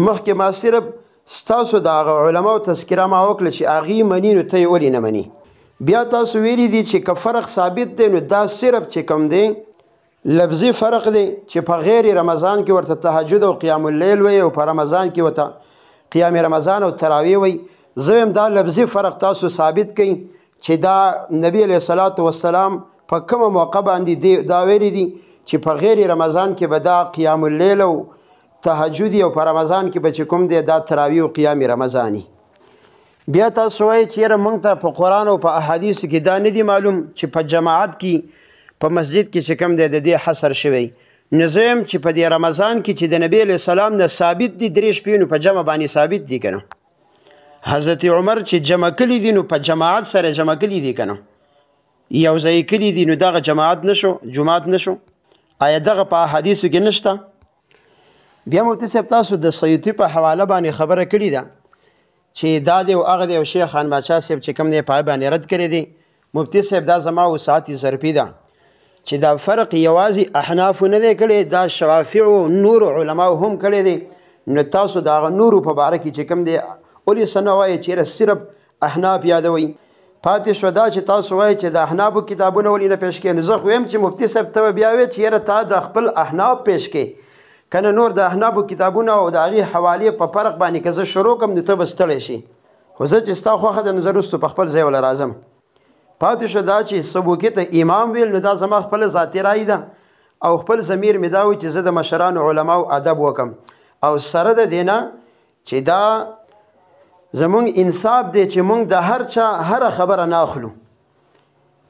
مخکې ما صرف ستاسو د هغه علماو تذکره ما وکړه چې هغې مني، نو ته یې ولې نه مني. بیا تاسو ویلي دي چې که فرق ثابت دی، نو دا صرف چې کوم دی لفظي فرق دی چې په غیر رمضان کې ورته تهجد او قیام اللیل وي، او په رمضان کې ورته قیام رمضان او تراویح وي. زه وایم دا لفظي فرق تاسو ثابت کړئ چې دا نبی علیه الصلاة والسلام په کومه موقع باندې دا ویلي دي چې په غیر رمضان کې به دا قیام اللیل او تهجد، او په رمضان کې به چې کوم دی دا تراویح او قیام رمضاني. بیا تاسو وایئ چې یاره موږ ته په قرآن او په احادیثو کې دا نه دي معلوم چې په جماعت کې په مسجد کې چې کوم دی د دې حصر شوی. نو زه یم چې په دې رمضان کې چې د نبی علیه السلام نه ثابت دي 3 شپې، نو په جمع باندې ثابت دي که نه. حضرت عمر چې جمع کړي دي، نو په جماعت سره جمع کړي دي که نه، یو ځای کړي دي، نو دغه جماعت نشو، جماعت نشو. آیا دغه په احادیثو کې نشته؟ بیا مفتي صاحب تاسو د سیوطي په حواله باندې خبره کړې ده چې دا دی او هغه دی، او شیخ خان باچا صاحب چې کوم دی په هغې باندې رد کړی دی. مفتي صاحب دا زما وسعت ظرفي ده چې دا فرق یوازې احنافو نه دی کړی، دا شوافعو نور علماو هم کړی دی. نو تاسو د هغه نورو په باره کې چې کوم دی ولې څه نه وایئ چې صرف احناف یادوئ. پاتې شوه دا چې تاسو وایئ چې د احنافو کتابونه ولې نه پیش کړي. نو زه خو وایم چې مفتي صاحب ته به بیا وایې چې یاره تا د خپل احناف پیش کړي، که نه نور د احنافو کتابونه او د هغې حوالې په فرق باندې که زه شروع کړم، نو ته به ستړی شي. خو زه چې ستا خوښه ده، نو زه وروستو په خپل ځای وله راځم. پاتې شو دا چې سبوکي ته امام ویل، نو دا زما خپل ذاتي رای ده، او خپل ضمیر مې دا وي چې زه د مشرانو علماو ادب وکم. او سره د دې نه چې دا زمونږ انصاف دی چې مونږ د هر چا هره خبره نه اخلو،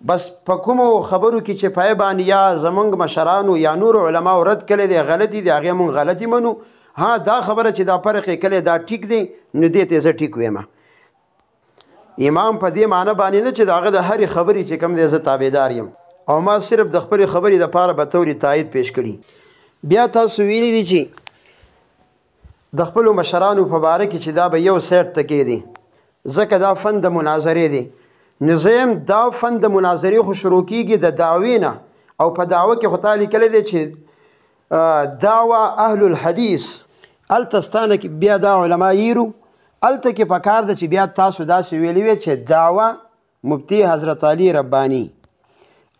بس په کومو خبرو کې چې پای باندې یا زمونږ مشرانو یا نور علماو رد کړی دی غلطي دی، هغې مونږ غلطي منو. ها دا خبره چې دا فرق یې کړی دا ټیک دی، نو دې ته زه ټیک ویم. امام په دې معنی باندې نه چې د هغه د هرې خبرې چې کوم دی زه تابعدار یم، او ما صرف د خپلې خبرې دپاره به طور تایید پیش کړي. بیا تاسو ویلي دي چې د خپلو مشرانو په باره کې چې دا به یو سیټ ته کېدي، ځکه دا فن د مناظرې دی. نو زه یم دا فن د مناظرې خو شروع کېږي د دعوې نه، او په دعوه کې خو تا لیکلی دی چې دعوه اهل الحدیث. هلته ستانه کې بیا دا علما ییرو، هلته کې پکار ده چې بیا تاسو داسې ویلي وی چې دعوه مفتی حضرت علی ربانی.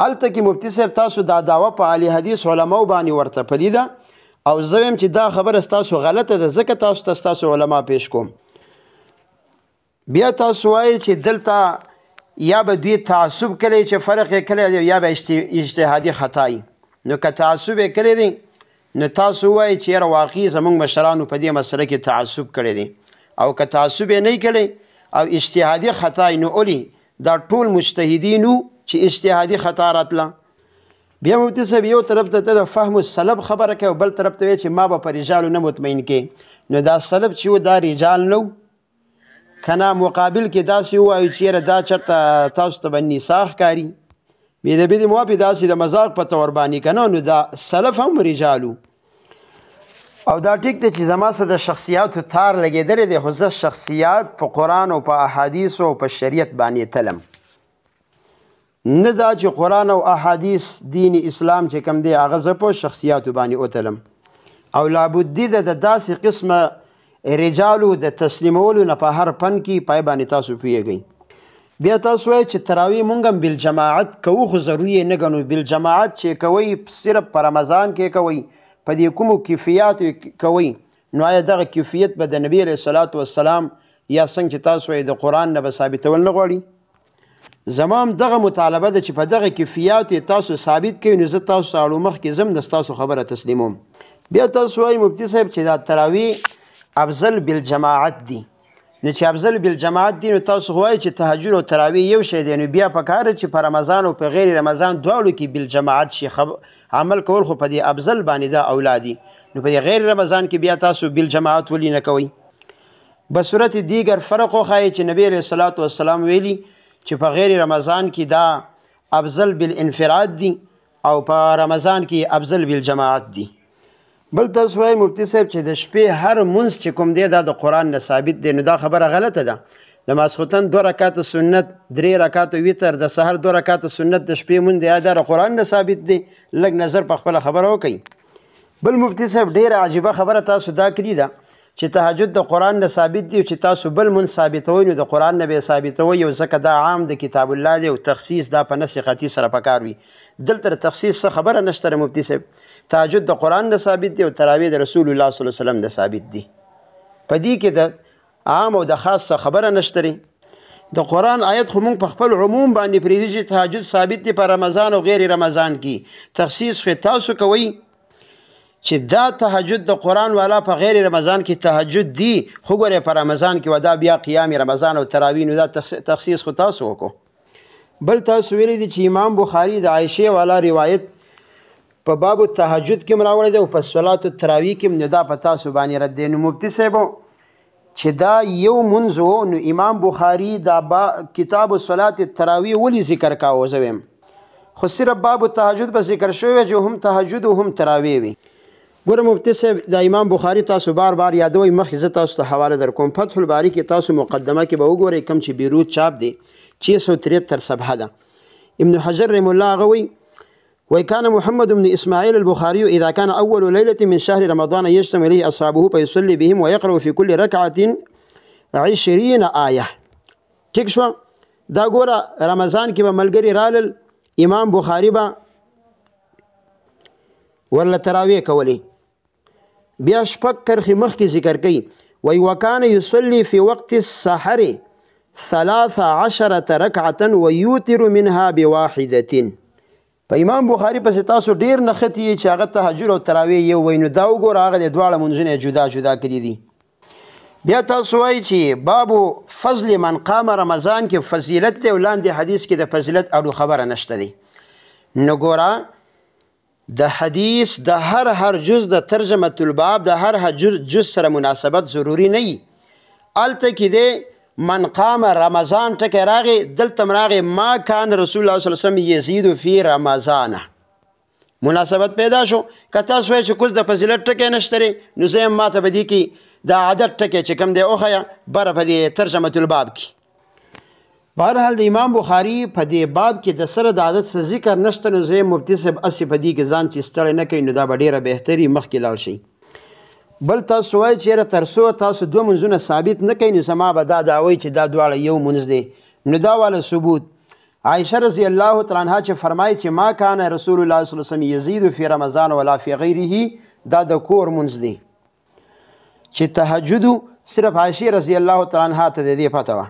هلته کې مفتی صاحب تاسو دا دعوه په اهل حدیث علماو باندې ورته پلي ده، او زه ویم چې دا خبره ستاسو غلطه ده، ځکه تاسو ته ستاسو علما پیش کوم. بیا تاسو وایئ چې دلته یا به دوی تعصب کړی چې فرق یې کړی دی، یا به اجتهادي خطایي. نو که تعصب یې کړی دی، نو تاسو وایئ چې یاره واقعي زمونږ مشرانو په دې مسله کې تعصب کړی دی، او که تعصب یې نه کړی، او اجتهادي خطا نو اولی دا ټول مجتهدینو چې اجتهادي خطا راتله. بیا مفتي صاحب یو طرف ته د فهم السلب خبره کوي، بل طرف ته چې ما به په رجالو نه مطمئن کې. نو دا سلب چې و دا رجال نو کنه، مقابل کې داسې ووایو چې دا چېرته تاسو ته به نساء ښکاري، بې د بې د موافې داسې د مذاق په طور باندې که نه، نو دا سلف هم رجالو. او دا ټیک دی چې زما سره د شخصیاتو تار لګېدلی دی، خو زه شخصیات په قرآن او په احادیثو او په شریعت باندې تلم، نه دا چې قرآن او احادیث دین اسلام چې کوم دی هغه زه په شخصیاتو باندې وتلم. او لابدي ده د داسې قسمه رجالو د تسلیمولو نه په هر فن کې پای باندې تاسو پوهېږئ. بیا تاسو وایئ چې تراویح مونږ هم بالجماعت کوو، خو ضروري یې نه ګڼو. بالجماعت چې کوئ صرف په رمضان کې کوئ، په دې کومو کیفیاتو کوئ، نو آیا دغه کیفیت به د نبي علیه الصلاة والسلام یا څنګه چې تاسو وایئ د قرآن نه به ثابتول نه غواړي؟ زما هم دغه مطالبه ده چې په دغه کیفیاتو تاسو ثابت کوئ، نو زه تاسو ته اړو مخکې ځم د ستاسو خبره تسلیموم. بیا تاسو وایئ مفتي صاحب چې دا تراویح افضل بالجماعت دی. نو چې افضل بالجماعت دی نو تاسو وایئ چې تهجد او تراویح یو شی دی، نو بیا پکار چې په رمضان او په غیر رمضان دواړو کې بالجماعت شي عمل کول، خو په دې افضل باندې دا اولا دی. نو په غیر رمضان کې بیا تاسو بالجماعت ولې نه کوئ؟ بصورت دیگر فرق وښایئ چې نبی علیه الصلاة والسلام ویلي چې په غیر رمضان کې دا افضل بالانفراد دی او په رمضان کې افضل بالجماعت دی. بل تاسو وایئ مفتي صاحب چې د شپې هر منځ چې کوم دی دا د قرآن نه ثابت دی، نو دا خبره غلطه ده. د ماسخوتن 2 رکعاته سنت، 3 رکعاته وتر، د سحر 2 رکعاته سنت د شپې مونځ دی، دا د قرآن نه ثابت دی. لږ نظر په خپله خبره وکړئ. بل مفتي صاحب ډېره عجیبه خبره تاسو دا کړې ده چې تهجد د قرآن نه ثابت دی، چې تاسو بل منځ ثابتوئ نو د قرآن نه به یې ثابتوئ، او ځکه دا عام د کتاب الله دی او تخصیص دا په نص قطعي سره پکار وي. دلته د تخصیص څه خبره نشته مفتي صاحب. تهجد د قرآن نه ثابت دی او تراویح د رسول الله صلی الله علیه وسلم نه ثابت دی. په دې کې د عام او د خاص څه خبره نشته. د قرآن آیت خو مونږ په خپل عموم باندې پرېږدي چې تهجد ثابت دی په رمضان او غیر رمضان کې. تخصیص خو تاسو کوئ چې دا تهجد د قرآن والا په غیر رمضان کې تهجد دی، خو ګورئ په رمضان کې ودا بیا قیام رمضان او تراویح، نو دا تخصیص خو تاسو وکړو. بل تاسو ویلی دی چې امام بخاري د عایشې والا روایت په باب التهجد کې راوړی دی او په صلات التراویح کې، نو دا په تاسو باندې رد دی. نو مفتي صاحب چې دا یو منځ و، نو امام بخاري دا کتاب الصلات التراویح ولې ذکر کاوه؟ زه ویم خو صرف باب التهجد به ذکر شوی چې هم تهجد او هم تراویح وي. ګوره مفتي صاحب دا امام بخاري تاسو بار بار یادوئ، مخکې زه تاسو ته حواله در کوم. فتح الباري کې تاسو مقدمه کې به وګورئ کوم چې بیروت چاپ دی 673 صفحه ده. ابن حجر رحمه الله هغه وایي وكان محمد بن إسماعيل البخاري إذا كان أول ليلة من شهر رمضان يجتمع إليه أصحابه فيصلي بهم ويقرأ في كل ركعة 20 آية. ٹھیک شو؟ دا ګوره رمضان کې به ملګري رالل، امام بخاري به ورله تراویح کولی. بیا شپږ کرښې مخکې ذکر کوي وی وكان يصلي في وقت السحر 13 ركعة ويوتر منها بواحدة. په امام بخاري پسې تاسو ډیر نښتي چې هغه تهجد او تراویح یو وایي، نو دا وګوره هغه د دواړه منځونه جدا جدا کړي دي. بیا تاسو وایي چې بابو فضل من قام رمضان کې فضیلت دی او لاندې حدیث کې د فضیلت اړو خبره نشته دی. نو ګوره د حدیث د هر جز د ترجمه الباب د هر جز سره مناسبت ضروری نه وي. هلته کې دی من قام رمضان ټکی راغی، دلته راغی ما کان رسول الله صلی الله علیه وسلم یزید فی رمضان، مناسبت پیدا شو. که تاسو وایئ چې کوز د فضیلت ټکی نشته نو زه یم ماته به دې کې د عادت ټکی چې کوم دی وښیه بره په دې ترجمه الباب کې. بهرحال د امام بخاري په دې باب کې د سره د عادت څه ذکر نشته، نو زه یم مفتي صاحب هسې په دې کې ځان چې ستړی نه کوي، نو دا به ډېره بهتري مخکې لاړ شي. بل تاسو وایئ چې یاره تر څو تاسو دوه منځونه ثابت نه کوئ، نو زما به دا دعوی چې دا دواړه یو منځ دی، نو دا والا ثبوت. عایشه رضی الله تعالی عنها چې فرمایي چې ما کان رسول الله صلی الله علیه وسلم یزید فی رمضان ولا فی غیره، دا د کور منځ دی. چې تهجد صرف عایشه رضی الله تعالی عنها ته د دې پته وه.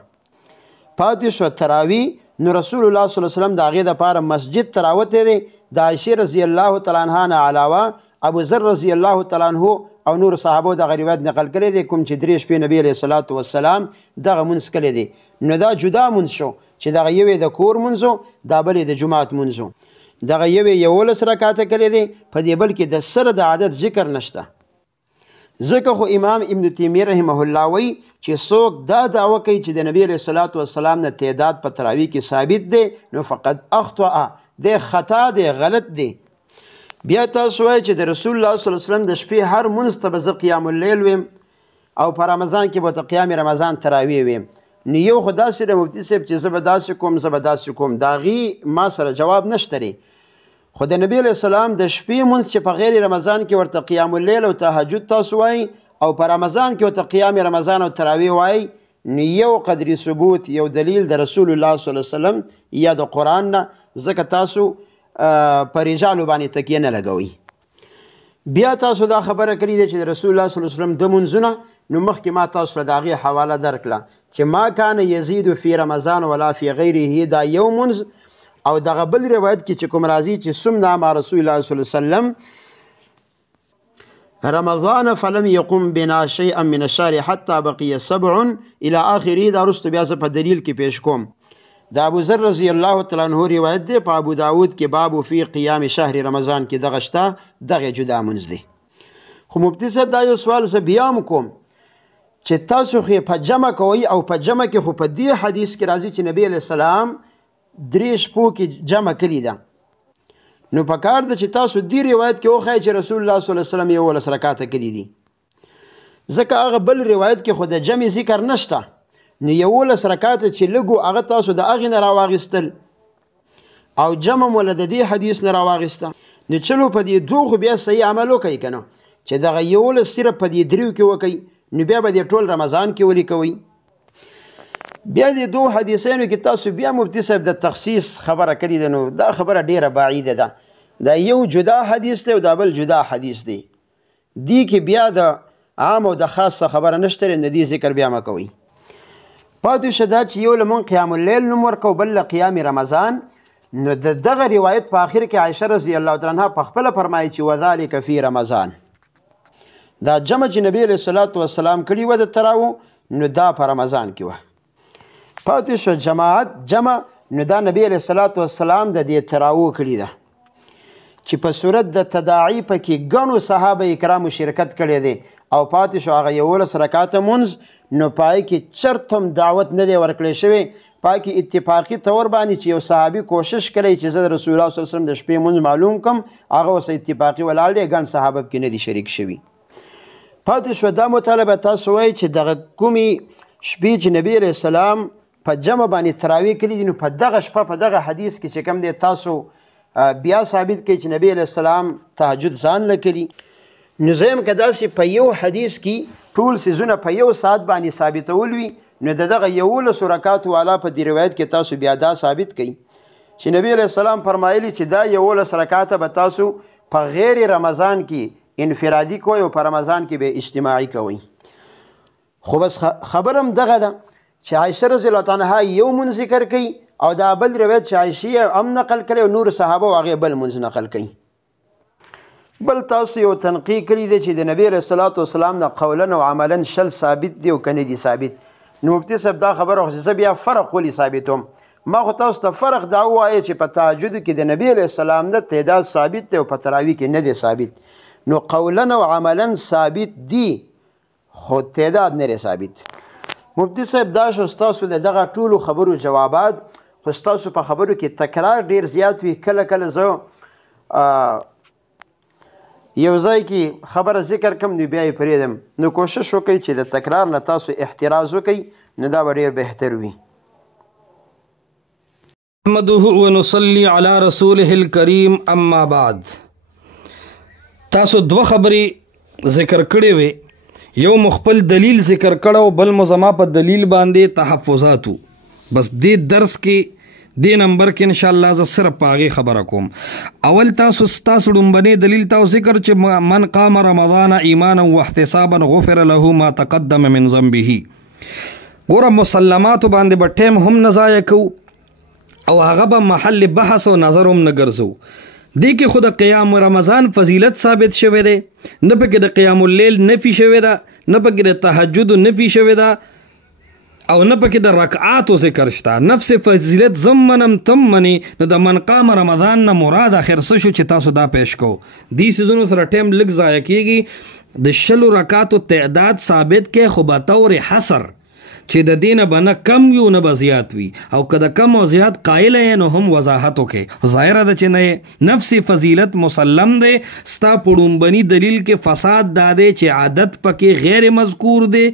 پاتې شو تراویح، نو رسول الله صلی الله علیه وسلم د هغې دپاره مسجد ته راوتی دی. د عایشې رضی الله تعالی عنها نه علاوه ابو ذر رضی الله تعالی عنه او نور صحابو دغه روایت نقل کړی دی کوم چې 3 شپې نبی علیه الصلاۃ والسلام دغه مونځ کړی دی نو دا جدا مونځ شو چې دغه یو د کور مونځ دا بل د جمعات مونځ دغه یو 11 رکعاته کړی دی په دې بل کې د سره د عادت ذکر نشته ځکه خو امام ابن تیمیه رحمه الله وی چې څوک دا دعوه کوي چې د نبی علیه الصلاۃ والسلام نه تعداد په تراویح کې ثابت دی نو فقط اخطأ د خطا دی غلط دی بیا تاسو وایئ چې د رسول الله صلی الله علیه وسلم د شپې هر مونځ ته به زه قیام اللیل ویم او په رمضان کې به ورته قیام رمضان تراویح ویم نو یو خو داسې د مفتي صاحب چې زه به داسې کوم د هغې ما سره جواب نشته دی خو د نبی علیه السلام د شپې مونځ چې په غیر رمضان کې ورته قیام اللیل او تهجد تاسو وایئ او په رمضان کې ورته قیام رمضان او تراویح وایئ نو یو قدري ثبوت یو دلیل د رسول الله صلی الله علیه وسلم یا د قرآن نه ځکه تاسو په رجالو باندې تکیه نه لګوئ بیا تاسو دا خبره کړې ده چې د رسول الله صلی الله علیه وسلم د مونځونه نو مخکې ما تاسو له د هغې حواله درکړه چې ما کان یزید فی رمضان ولا فی غیره دا یو مونځ او دغه بل روایت کې چې کوم راځي چې سمنا مع رسول الله صلی الله علیه وسلم رمضان فلم يقم بنا شيئا من الشهر حتى بقي 7 الى اخره دا رست بیا په دلیل کې پیش کوم دا ابو ذر رضی الله تعالی عنہ روایت دی په ابو داود کې باب فی قیام شهر رمضان کې دغه شته دغه جدا مونځ دی خو مفتی صاحب دا یو سوال زه بیا کوم چې تاسو خو په جمع کوئ او په جمع کې خو په دې حدیث کې راځي چې نبی علیه السلام 3 شپو کې جمع کړي ده نو په کار ده چې تاسو دې روایت کې وښایئ چې رسول الله صلی الله علیه وسلم 11 رکعاته کړي دي ځکه هغه بل روایت کې خو د جمع ذکر نشته نو 11 رکعاته چې لګو هغه تاسو د هغې نه راواغېستل او جمع مو له د دې حدیث نه راواغېسته نو چلو په دې دوه خو بیا صحیح عمل وکئ که نه چې دغه 11 صرف په دې 3 کې وکئ نو بیا به دې ټول رمضان کې ولې کوئ بیا دې دوه حدیثینو کې تاسو بیا مفتی صاحب د تخصیص خبره کړې ده نو دا خبره ډیره بعیده ده دا یو جدا حدیث دی او دا بل جدا حدیث دی دی کې بیا د عام او د خاص خبره نشته نه دی ذکر بیا مه کوئ پاتې شه دا چې یو له مونږ قیام اللیل نوم ورکو بل له قیام رمضان نو د دغه روایت په آخر کې عایشه رضی الله تعالی عنها په خپله فرمایي چې وذلک فی رمضان دا جمع چې نبی علیه الصلاۃ والسلام کړي وه د تراوو نو دا په رمضان کې وه پاتې شو جماعت جمع نو دا نبی علیه الصلاۃ والسلام د دې تراوو کړي ده چې په صورت د تداعی پکې ګڼو صحابه کرامو شرکت کړی دی او پاتې شو هغه 11 رکعاته مونځ نو پای کې چرته هم دعوت نه دی ورکړی شوی پای کې اتفاقي طور باندې چې یو صحابي کوشش کړی چې زه د رسول الله صلی الله علیه وسلم د شپې مونځ معلوم کړم هغه اوس اتفاقي ولاړ دی ګڼ صحابه کې نه دي شریک شوي پاتې شو دا مطالبه تاسو وایئ چې دغه کومې شپې چې نبی علیه السلام په جمع باندې تراویح کړي دي نو په دغه شپه په دغه حدیث کې چې کوم دی تاسو بیا ثابت کړئ چې نبی علیه السلام تهجد ځان له کړي نو زه یم که داسې په یو حدیث کې ټول څیزونه په یو ساعت باندې ثابتول وي نو د دغه 11 رکعاتو والا په دې روایت کې تاسو بیا دا ثابت کړئ چې نبی علیه السلام فرمایلي چې دا 11 رکعاته به تاسو په غیر رمضان کې انفرادي کوئ او په رمضان کې به اجتماعي کوئ خو بس خبر هم دغه ده چې عایشه رضی الله تعالی عنها یو مونځ ذکر کوي او دا بل روایت چې عایشې هم نقل کړی او نور صحابه هغې بل مونځ نقل کوي بل تاسو یو تنقیح کړي دی چې د نبی علیه الصلاۃ والسلام نه قولا او عملا شل ثابت دی او که نه دي ثابت نو مفتي صاحب دا خبره خو زه بیا فرق ولې ثابتوم ما خو تاسو ته فرق دا ووایه چې په تهجدو کې د نبی علیه السلام نه تعداد ثابت دی او په تراویح کې نه دی ثابت نو قولا او عملا ثابت دی خو تعداد نه دی ثابت مفتی صاحب دا شو ستاسو د دغه ټولو خبرو جوابات خو ستاسو په خبرو کې تکرار ډیر زیات وي کله کله زه یو ځای کې خبره ذکر کم نو بیا یې پرېږدم نو کوشش وکئ چې د تکرار نه تاسو احتراز وکئ نو دا به ډېر بهتر وي نحمده ونصلي على رسوله الكريم اما بعد تاسو دوه خبرې ذکر کړې وې یو مخبل دلیل ذکر کړو بل مزما په دلیل باندې تحفظاتو بس دې درس کې دې نمبر کې ان شاء الله ز صرف پاغي خبره کوم اول تاسو ډومبني دلیل تاسو ذکر چې من قام رمضان ایمانا واحتسابا غفر له ما تقدم من ذنبه ګوره مسلمات باندې به ټیم هم نه ضایع کوو او هغه به محل بحث او نظر هم نه ګرځو دې کې خود قیام رمضان فضیلت ثابت شوی دی، نه پکې د قیام اللیل نفي شوی ده، نه پکې د تهجد نفي شوی ده، او نه پکې د رکعاتو ذکر شته. نفس فضیلت زمنم تم منی نو د من قام رمضان نه مراد اخر څه شو چې تاسو دا پیش کو. دې سيزونو سره ټیم لږ ضایع کیږي. د 60 رکعاتو تعداد ثابت کې خو به طور حصر چې د دینه به نه کم یو نه به زیات وي، او که د کم او زیات قایل یې نو هم وضاحت وکړي. ظاهره ده چې نه نفس فضیلت مسلم دی. ستا پړومبني دلیل کې فساد دا دی چې عادت پکې غیر مذکور دی.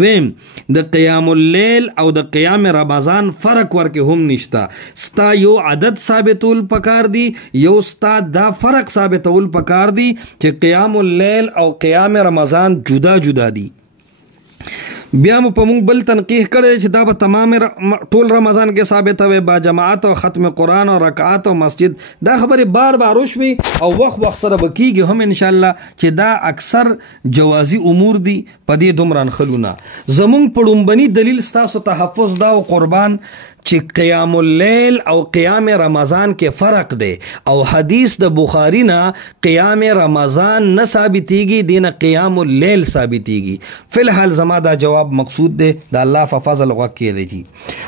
دویم د قیام اللیل او د قیام رمضان فرق ورکې هم نشته. ستا یو عادت ثابتول پکار دی، یو ستا دا فرق ثابتول پکار دی چې قیام اللیل او قیام رمضان جدا جدا دي. بیا مو په مونږ بل تنقیح کړی چې دا به تمام ټول رمضان کې ثابت وي، با جماعت او ختم قرآن او رکعات او مسجد. دا خبرې بار بار وشوي او وخت سره به کېږي هم انشاءالله چې دا اکثر جوازي امور دي. په دې دومره نښلونه زمونږ په ړومبني دلیل ستاسو تحفظ دا او قربان چې قیام اللیل او قیام رمضان کې فرق دی، او حدیث د بخاری نه قیام رمضان نه ثابتېږي، دینه قیام اللیل ثابتېږي. فی الحال زما دا جواب مقصود دی، د الله په فضل غوږ کېدی جی.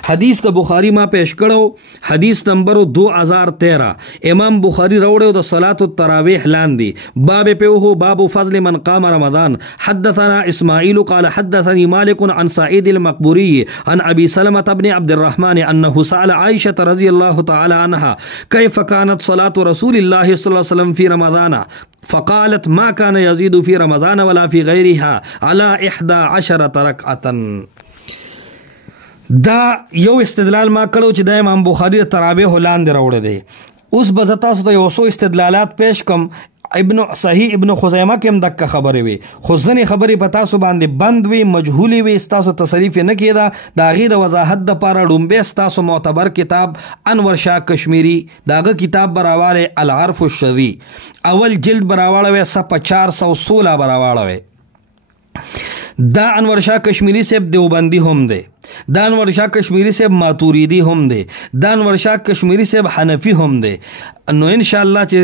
حدیث د بخاری ما پیش کړو، حدیث نمبر 2013 امام بخاری راوړو د صلات التراویح لاندې باب په هو باب فضل من قام رمضان. حدثنا اسماعیل قال حدثني مالك عن سعيد المقبوري عن ابي سلمة بن عبد الرحمن أنه سأل عائشة رضي الله تعالى عنها كيف كانت صلاة رسول الله صلى الله عليه وسلم في رمضان، فقالت ما كان يزيد في رمضان ولا في غيرها على 11 ركعة. دا یو استدلال ما کړو چې د امام بخاری تراویح لاندې راوړی دی. اوس به زه تاسو ته یو څو استدلالات پیش کوم. صحیح ابن خزیمه کې هم دغه خبرې وي، خو ځینې خبرې په تاسو باندې بند وي، مجهولې وي، ستاسو تصریف نه کېده. د هغې د وضاحت دپاره ړومبی ستاسو معتبر کتاب انور شاه کشمیری د هغه کتاب به راواړئ العرف الشذی، اول جلد به راواړوئ صفحه 416 به راواړوئ. دا انور شاه کشمیری صاحب دیوبندی هم دی، دا انور شاه کشمیری صاحب ماتوریدی هم دی، دا انور شاه کشمیری صاحب حنفی هم دی. نو انشاءالله چې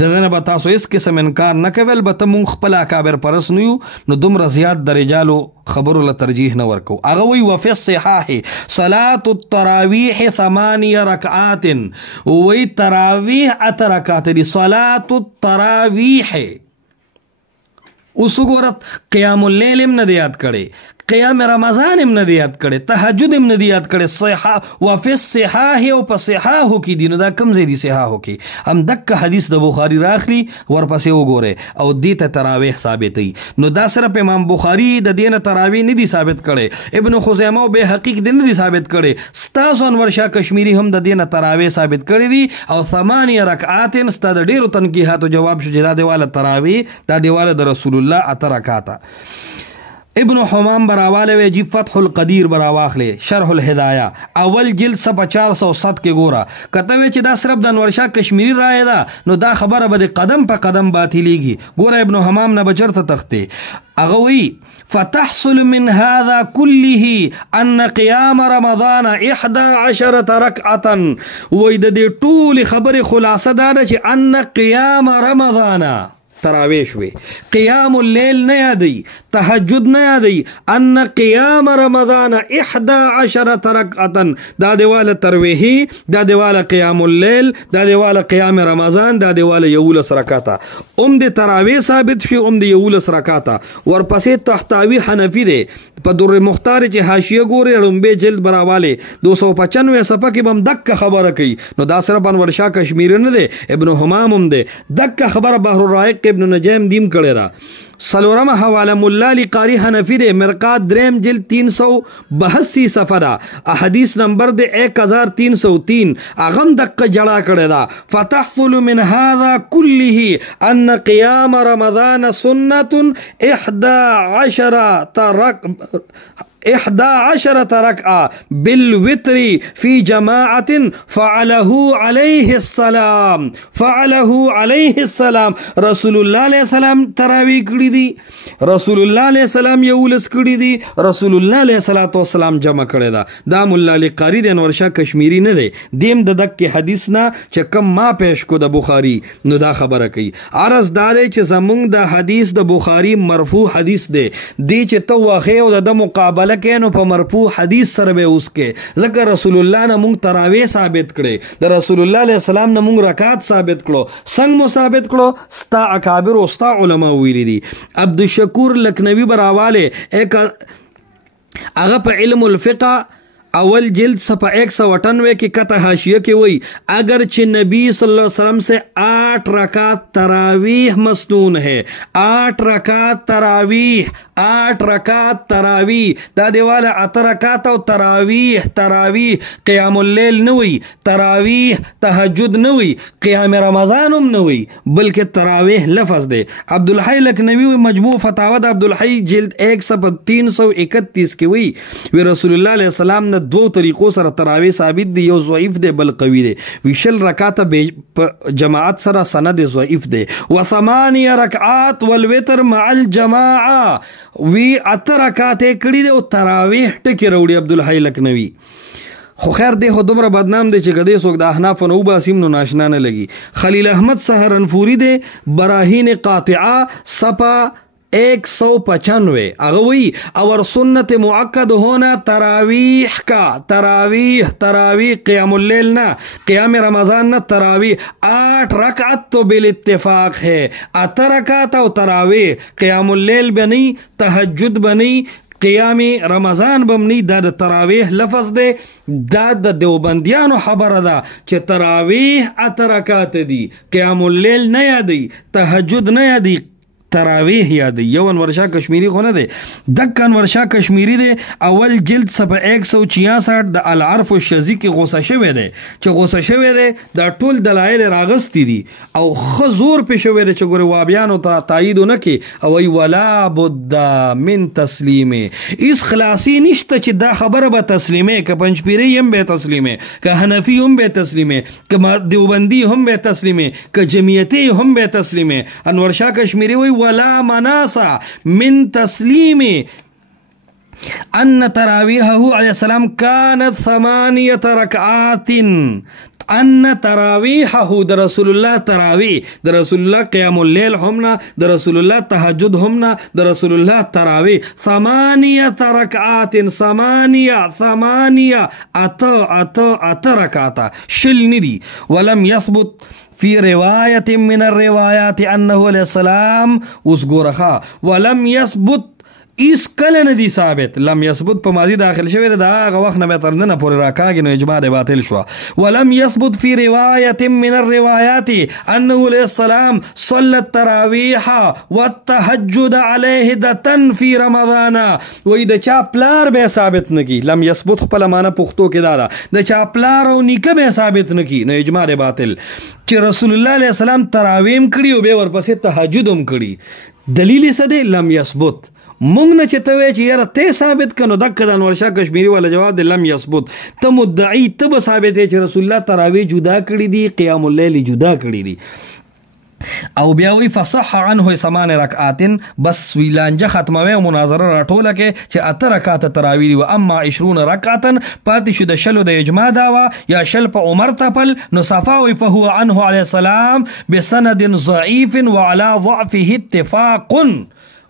دغه به تاسو هیڅ قسم انکار نه کوئ. البته مونږ خپل اکابر پرست نه یو، نو دومره زیات د رجالو خبرو له ترجیح نه ورکو. هغه وی وفي الصحاح صلاة التراویح 8 رکعات، وی تراویح 8 رکعات دي. صلاة التراویح اوس وګورئ، قیام اللیل هم نه دی یاد کړی، قیام رمضان هم نه دی یاد کړی، تهجد هم نه دی یاد کړی. صحاح وفي الصحاح او په صحاحو کې دي، نو دا کوم ځای دي صحاحو کې؟ هم دغه حدیث د بخاری راخلی ورپسې وګورئ او دې ته تراویح ثابتوي. نو دا صرف امام بخاری د دې نه تراویح نه دي ثابت کړی، ابن خزیمه او بیهقي د نه دي ثابت کړی، ستاسو انور شاه کشمیری هم د دې نه تراویح ثابت کړی دي. او 8 رکعات ستا د ډیرو تنقیحاتو جواب شو چې دا دیواله تراویح، دا دیواله د رسول الله 8 رکعاته. ابن حمام براواله وی جی فتح القدیر براواخله شرح الهدايه اول جلد صفحه 407 کې ګوره. کته وی چې دا صرف د انور شاه کشمیری رائے ده، نو دا خبره به قدم په قدم باطلیږي. ګوره ابن حمام نه بچرته تخته هغه وی فتحصل من هذا كله ان قيام رمضان 11 ركعه. وی د دې ټول خبره خلاصه ده چې ان قيام رمضان تراویح شوی، قیام اللیل نه یادی، تهجد نه یادی، ان قیام رمضان 11 رکعتا. دا دیواله ترویحی، دا دیواله قیام اللیل، دا دیواله قیام رمضان، دا دیواله 11 رکعتا. د تراویح ثابت شي، د 11 رکعتا. ورپسې تحتاوی حنفی دی، په در مختار چې حاشیه ګوري لومبه جلد براواله 295 صفحه کې بم دک خبره کوي. نو دا صرف انور شاه کشمیری نه دی، ابن حمام هم دی. دک خبره بحر الرائق ابن نجیم دیم کړی را. سلورم حواله مولا علی قاری حنفی دی، مرقات دریم جلد 382 صفحه دا، احادیث نمبر دی 1303. اغم دک جڑا کړی دا. فتحصل من هذا كله ان قيام رمضان سنة 11 ركعة بالوتر في جماعة فعله عليه السلام رسول الله عليه السلام تراوی کړی کړي دي رسول الله علیه السلام یولس کړي دي رسول الله علیه السلام جمع کړي دا مولا علی قاری د انور شاه کشمیری نه دی دیم د دک حدیث نه چې کم ما پیش کو د بخاری نو دا خبره کوي عرض دار چې زمونږ د حدیث د بخاری مرفوع حدیث دی چې تو واخې او د مقابله کې نو په مرفوع حدیث سره به اوس کې ذکر رسول الله نه مونږ تراویح ثابت کړي د رسول الله علیه السلام نه مونږ رکعات ثابت کړو څنګه مو ثابت کړو ستا اکابر او ستا علما ویلي دي عبدالشکور لکنوی براواله ایک هغه په علم الفقه اول جلد صفحہ 198 کی قطع حاشیہ کے وہی اگر چھ نبی صلی اللہ علیہ وسلم سے 8 رکعت تراویح مسنون ہے 8 رکعت تراویح دا دیوالا 8 رکعت او تراویح قیام اللیل نوی تراویح تہجد نوی قیام رمضانم نوی بلکہ تراویح لفظ دے عبدالحی لکنوی مجموع فتاوی دا عبدالحی جلد 1 صفحہ 331 کی وہی وی رسول اللہ علیہ السلام نے دو طریقوں سره تراویح ثابت دی یو ضعیف دی بل قوی دی وشل رکعات جماعت سره سند ضعیف دی و 8 رکعات والوتر مع الجماعه وی 8 رکعات کړي دی او تراویح ټکی وروړي عبدالحی لکنوی خو خیر دی خو دومره بدنام دی چې کدی څوک د احناف نو باسیم نو ناشنا نه لګي خلیل احمد سحرنفوری دی براهین قاطعه صفا 195 اغوی اور سنت معقد ہونا تراویح کا تراویح قیام اللیل نہ قیام رمضان نہ تراویح 8 رکعت تو بالاتفاق ہے 8 رکعت او تراویح قیام اللیل بنی تہجد بنی قیام رمضان بمنی دا تراویح لفظ دے دا دیوبندیانو خبر دا چې تراویح 8 رکعت دی قیام اللیل نه یادی تہجد نه یادی تراویح یادی یو انور شاه کشمیری خو نه دی دک انور شاه کشمیری دی اول جلد صفحه 166 د العرف الشذی کې غوسه شوی دی چې غوسه شوی دی دا ټول دلایل راغستی دي او خزور په شوی دی چې ګوره وابیانو ته تایید نه کی او ای ولا بد من تسلیمه اس خلاصی نشته چې دا خبره به تسلیمه ک پنځپیری هم به تسلیمه ک حنفی هم به تسلیمه ک دیوبندی هم به تسلیمه ک جمعیتی هم به تسلیمه انور شاه کشمیری وی ولا مناص من تسلیم ان تراویحه علیہ السلام كانت 8 رکعات ان تراویحه در رسول الله تراویح در رسول الله قیام اللیل همنا در رسول الله تهجد همنا در رسول الله تراویح 8 رکعات 8 رکعات شل ندی ولم يثبت في رواية من الروايات أنه عليه السلام وسغورخا ولم يثبت اس کله ندی ثابت لم يثبت په ماضی داخل شوی دا هغه وخت نه تر نه پورې راکاږي نو اجماع دی باطل شو ولم يثبت في روايه من الروايات انه عليه السلام صلى التراويح والتهجد عليه دتن في رمضان وې د چا پلار به ثابت نکی لم يثبت خپل معنا پښتو کې دا د چا پلار او نیکه به ثابت نکی نو اجماع دی باطل چې رسول الله عليه السلام تراویم کړي او به ورپسې تهجد هم کړي دلیل څه دی لم يثبت مونږ نه چې ته وایې چې یاره ته ثابت کنو دک د انور شاه کشمیری والا جواب دی لم یثبت ته مدعی ته به ثابت دی چې رسول الله تراویح جدا کړي دي قیام اللیل جدا کړي دي او بیا وی فصح عنه 8 رکعات بس ویلانجه ختموي او مناظره راټوله کې چې 8 رکعات تراویح دي و اما 20 رکعات پاتې شو د شلو د اجماع داوا یا شل په عمر تپل نو صفاوي فهو عنه علیه السلام بسند ضعیف وعلى ضعفه اتفاق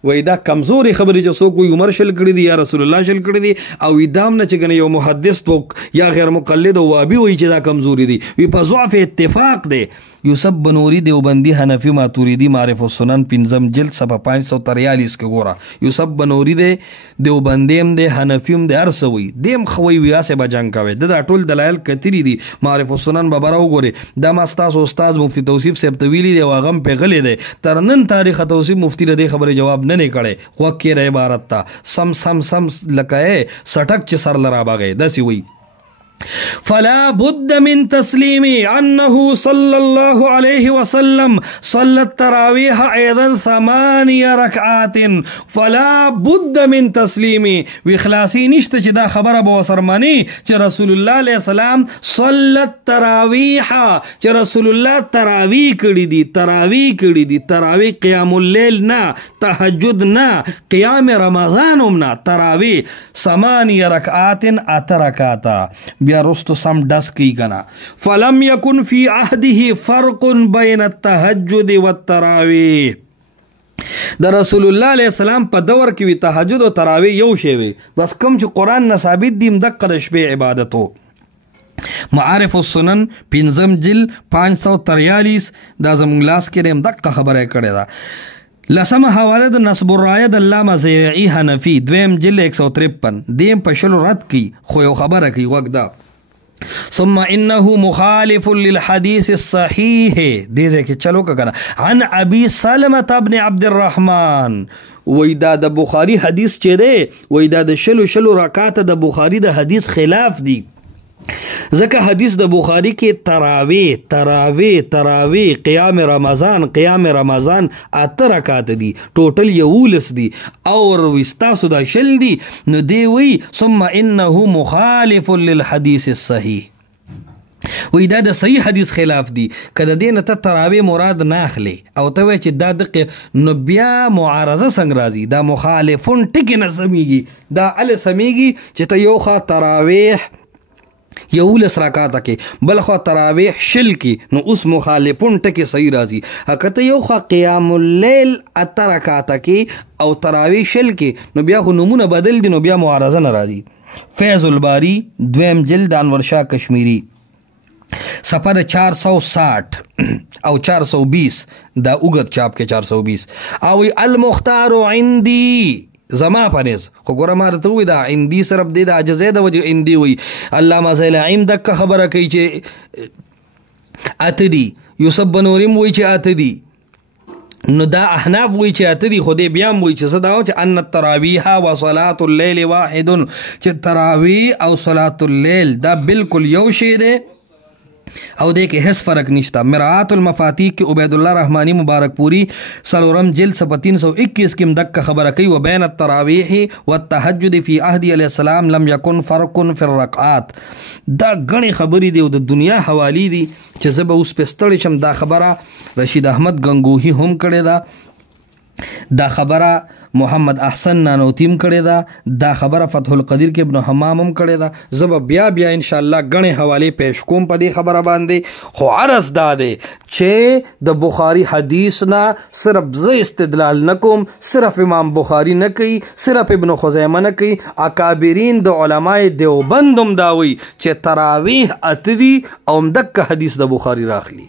وای دا کمزوري خبرې چې څوک وي عمر شل کړی دي یا رسول الله شل کړی دي او ادام نه چې یو محدث توک یا غیر مقلد او وابي وي چې دا کمزوري دي وی په ضعف اتفاق دی یوسف بنوری دیوبندی حنفی ماتوریدی معرف السنن پنځم جلد صفحه 543 کې ګوره یوسف بنوری دی دیوبندیم دی حنفیم دی هر څه وي دیم خوي ویاسه بجنګ کوي دا ټول دلایل کتری دي معرف السنن به براو ګوره دا مستاس استاد مفتی توصیف صاحب طویلی دی واغم په غلې دی تر نن تاریخ توصیف مفتی له دې خبره جواب نه کړي وکه ر عبارت تا سم لکه سټک چې سر لرا باغې داسي وي فلا بد من تسليم أنه صلى الله عليه وسلم صلى التراويح أيضا 8 ركعات فلا بد من تسليم وإخلاصي نشت چې دا خبره به وسرمني چې رسول الله عليه السلام صلى التراويح چې رسول الله تراویح کړي دي تراویح قیام الليل نه تهجد نه قیام رمضان هم نه تراویح 8 ركعات 8 رکعاتا بیا رستو سم ڈس کی کنا فلم یکن فی عهده فرق بین التهجد والتراویح د رسول الله علیه السلام په دور کې وی تهجد او تراویح یو شی وي بس کم چې قران نه ثابت دي مدقه د شپې عبادتو معارف السنن پنځم جل 543 دا زموږ لاس کې مدقه خبره کړې ده لسم حواله د نصب الرایه د علامه زیرعی حنفی دویم جل 153 دیم په شلو رد کی خو یو خبره کی وګدا ثم انه مخالف للحديث الصحيح دې کې چلو کړه عن ابي سلمة ابن عبد الرحمن وېدا د بخاری حدیث چې دی وېدا د شلو رکعات د بخاری د حدیث خلاف دی ځکه حدیث د بخاری کې تراویح قیام رمضان 8 رکعات دي ټوټل 11 دي او وستاسو دا شل دي نو دی وی ثم انه مخالف للحديث الصحيح وی دا د صحیح حدیث خلاف دی کله دین ته تراویح مراد نه اخلي او ته وی چې دا د نو بیا معارضه څنګه راځي دا مخالفون ټکی نه سميږي دا ال سميږي چې ته یو خا تراویح 11 رکعات کې بل خو تراویح شل کې نو اوس مخالفون ټکی صحیح راځي حقیقت یو خو قیام الليل 8 رکعات کې او تراویح شل کې نو بیا خو نمونه بدل دي نو بیا معارضه نه راځي فیض الباری دویم جلد انور شاه کشمیری صفحه 460 او 420 دا اوږد چاپ کې 420 او المختار عندي زما پنیز خو ګوره ما ته وی دا اندی صرف دی د عجزه د وجه اندی وی علامه زیلعیم دک خبره کوي چې اتدی یوسف بنوریم وی چې اتدی نو دا احناف وی چې اتدی خو دې بیا وی چې صدا او چې ان التراویح و صلاه الليل واحد چې تراویح او صلاه الليل دا بالکل یو شی دی او دې کې هیڅ فرق نشته مرآت المفاتیح کې عبید الله رحمانی مبارک پوری سلورم جلد 321 کې مدک خبره کوي وبین التراویح والتهجد فی عهد علیہ السلام لم یکن فرق فی الرکعات دا غنی خبرې دی او د دنیا حوالی دی چې زب اوس پستړی شم دا خبره رشید احمد گنگوہی هم کړی دا خبره محمد احسن نانوتیم کړی دا خبره فتح القدیر کې ابن حمام هم کړی دا زب بیا ان شاء الله غنی حواله پیش کوم په دې خبره باندې خو عرض داده چې د بخاری حدیث نه صرف ز استدلال نکوم صرف امام بخاری نه کوي صرف ابن خزیمه نه کوي اکابرین د علماء دیوبند هم داوي چې تراویح اتدی او مدک حدیث د بخاری راخلی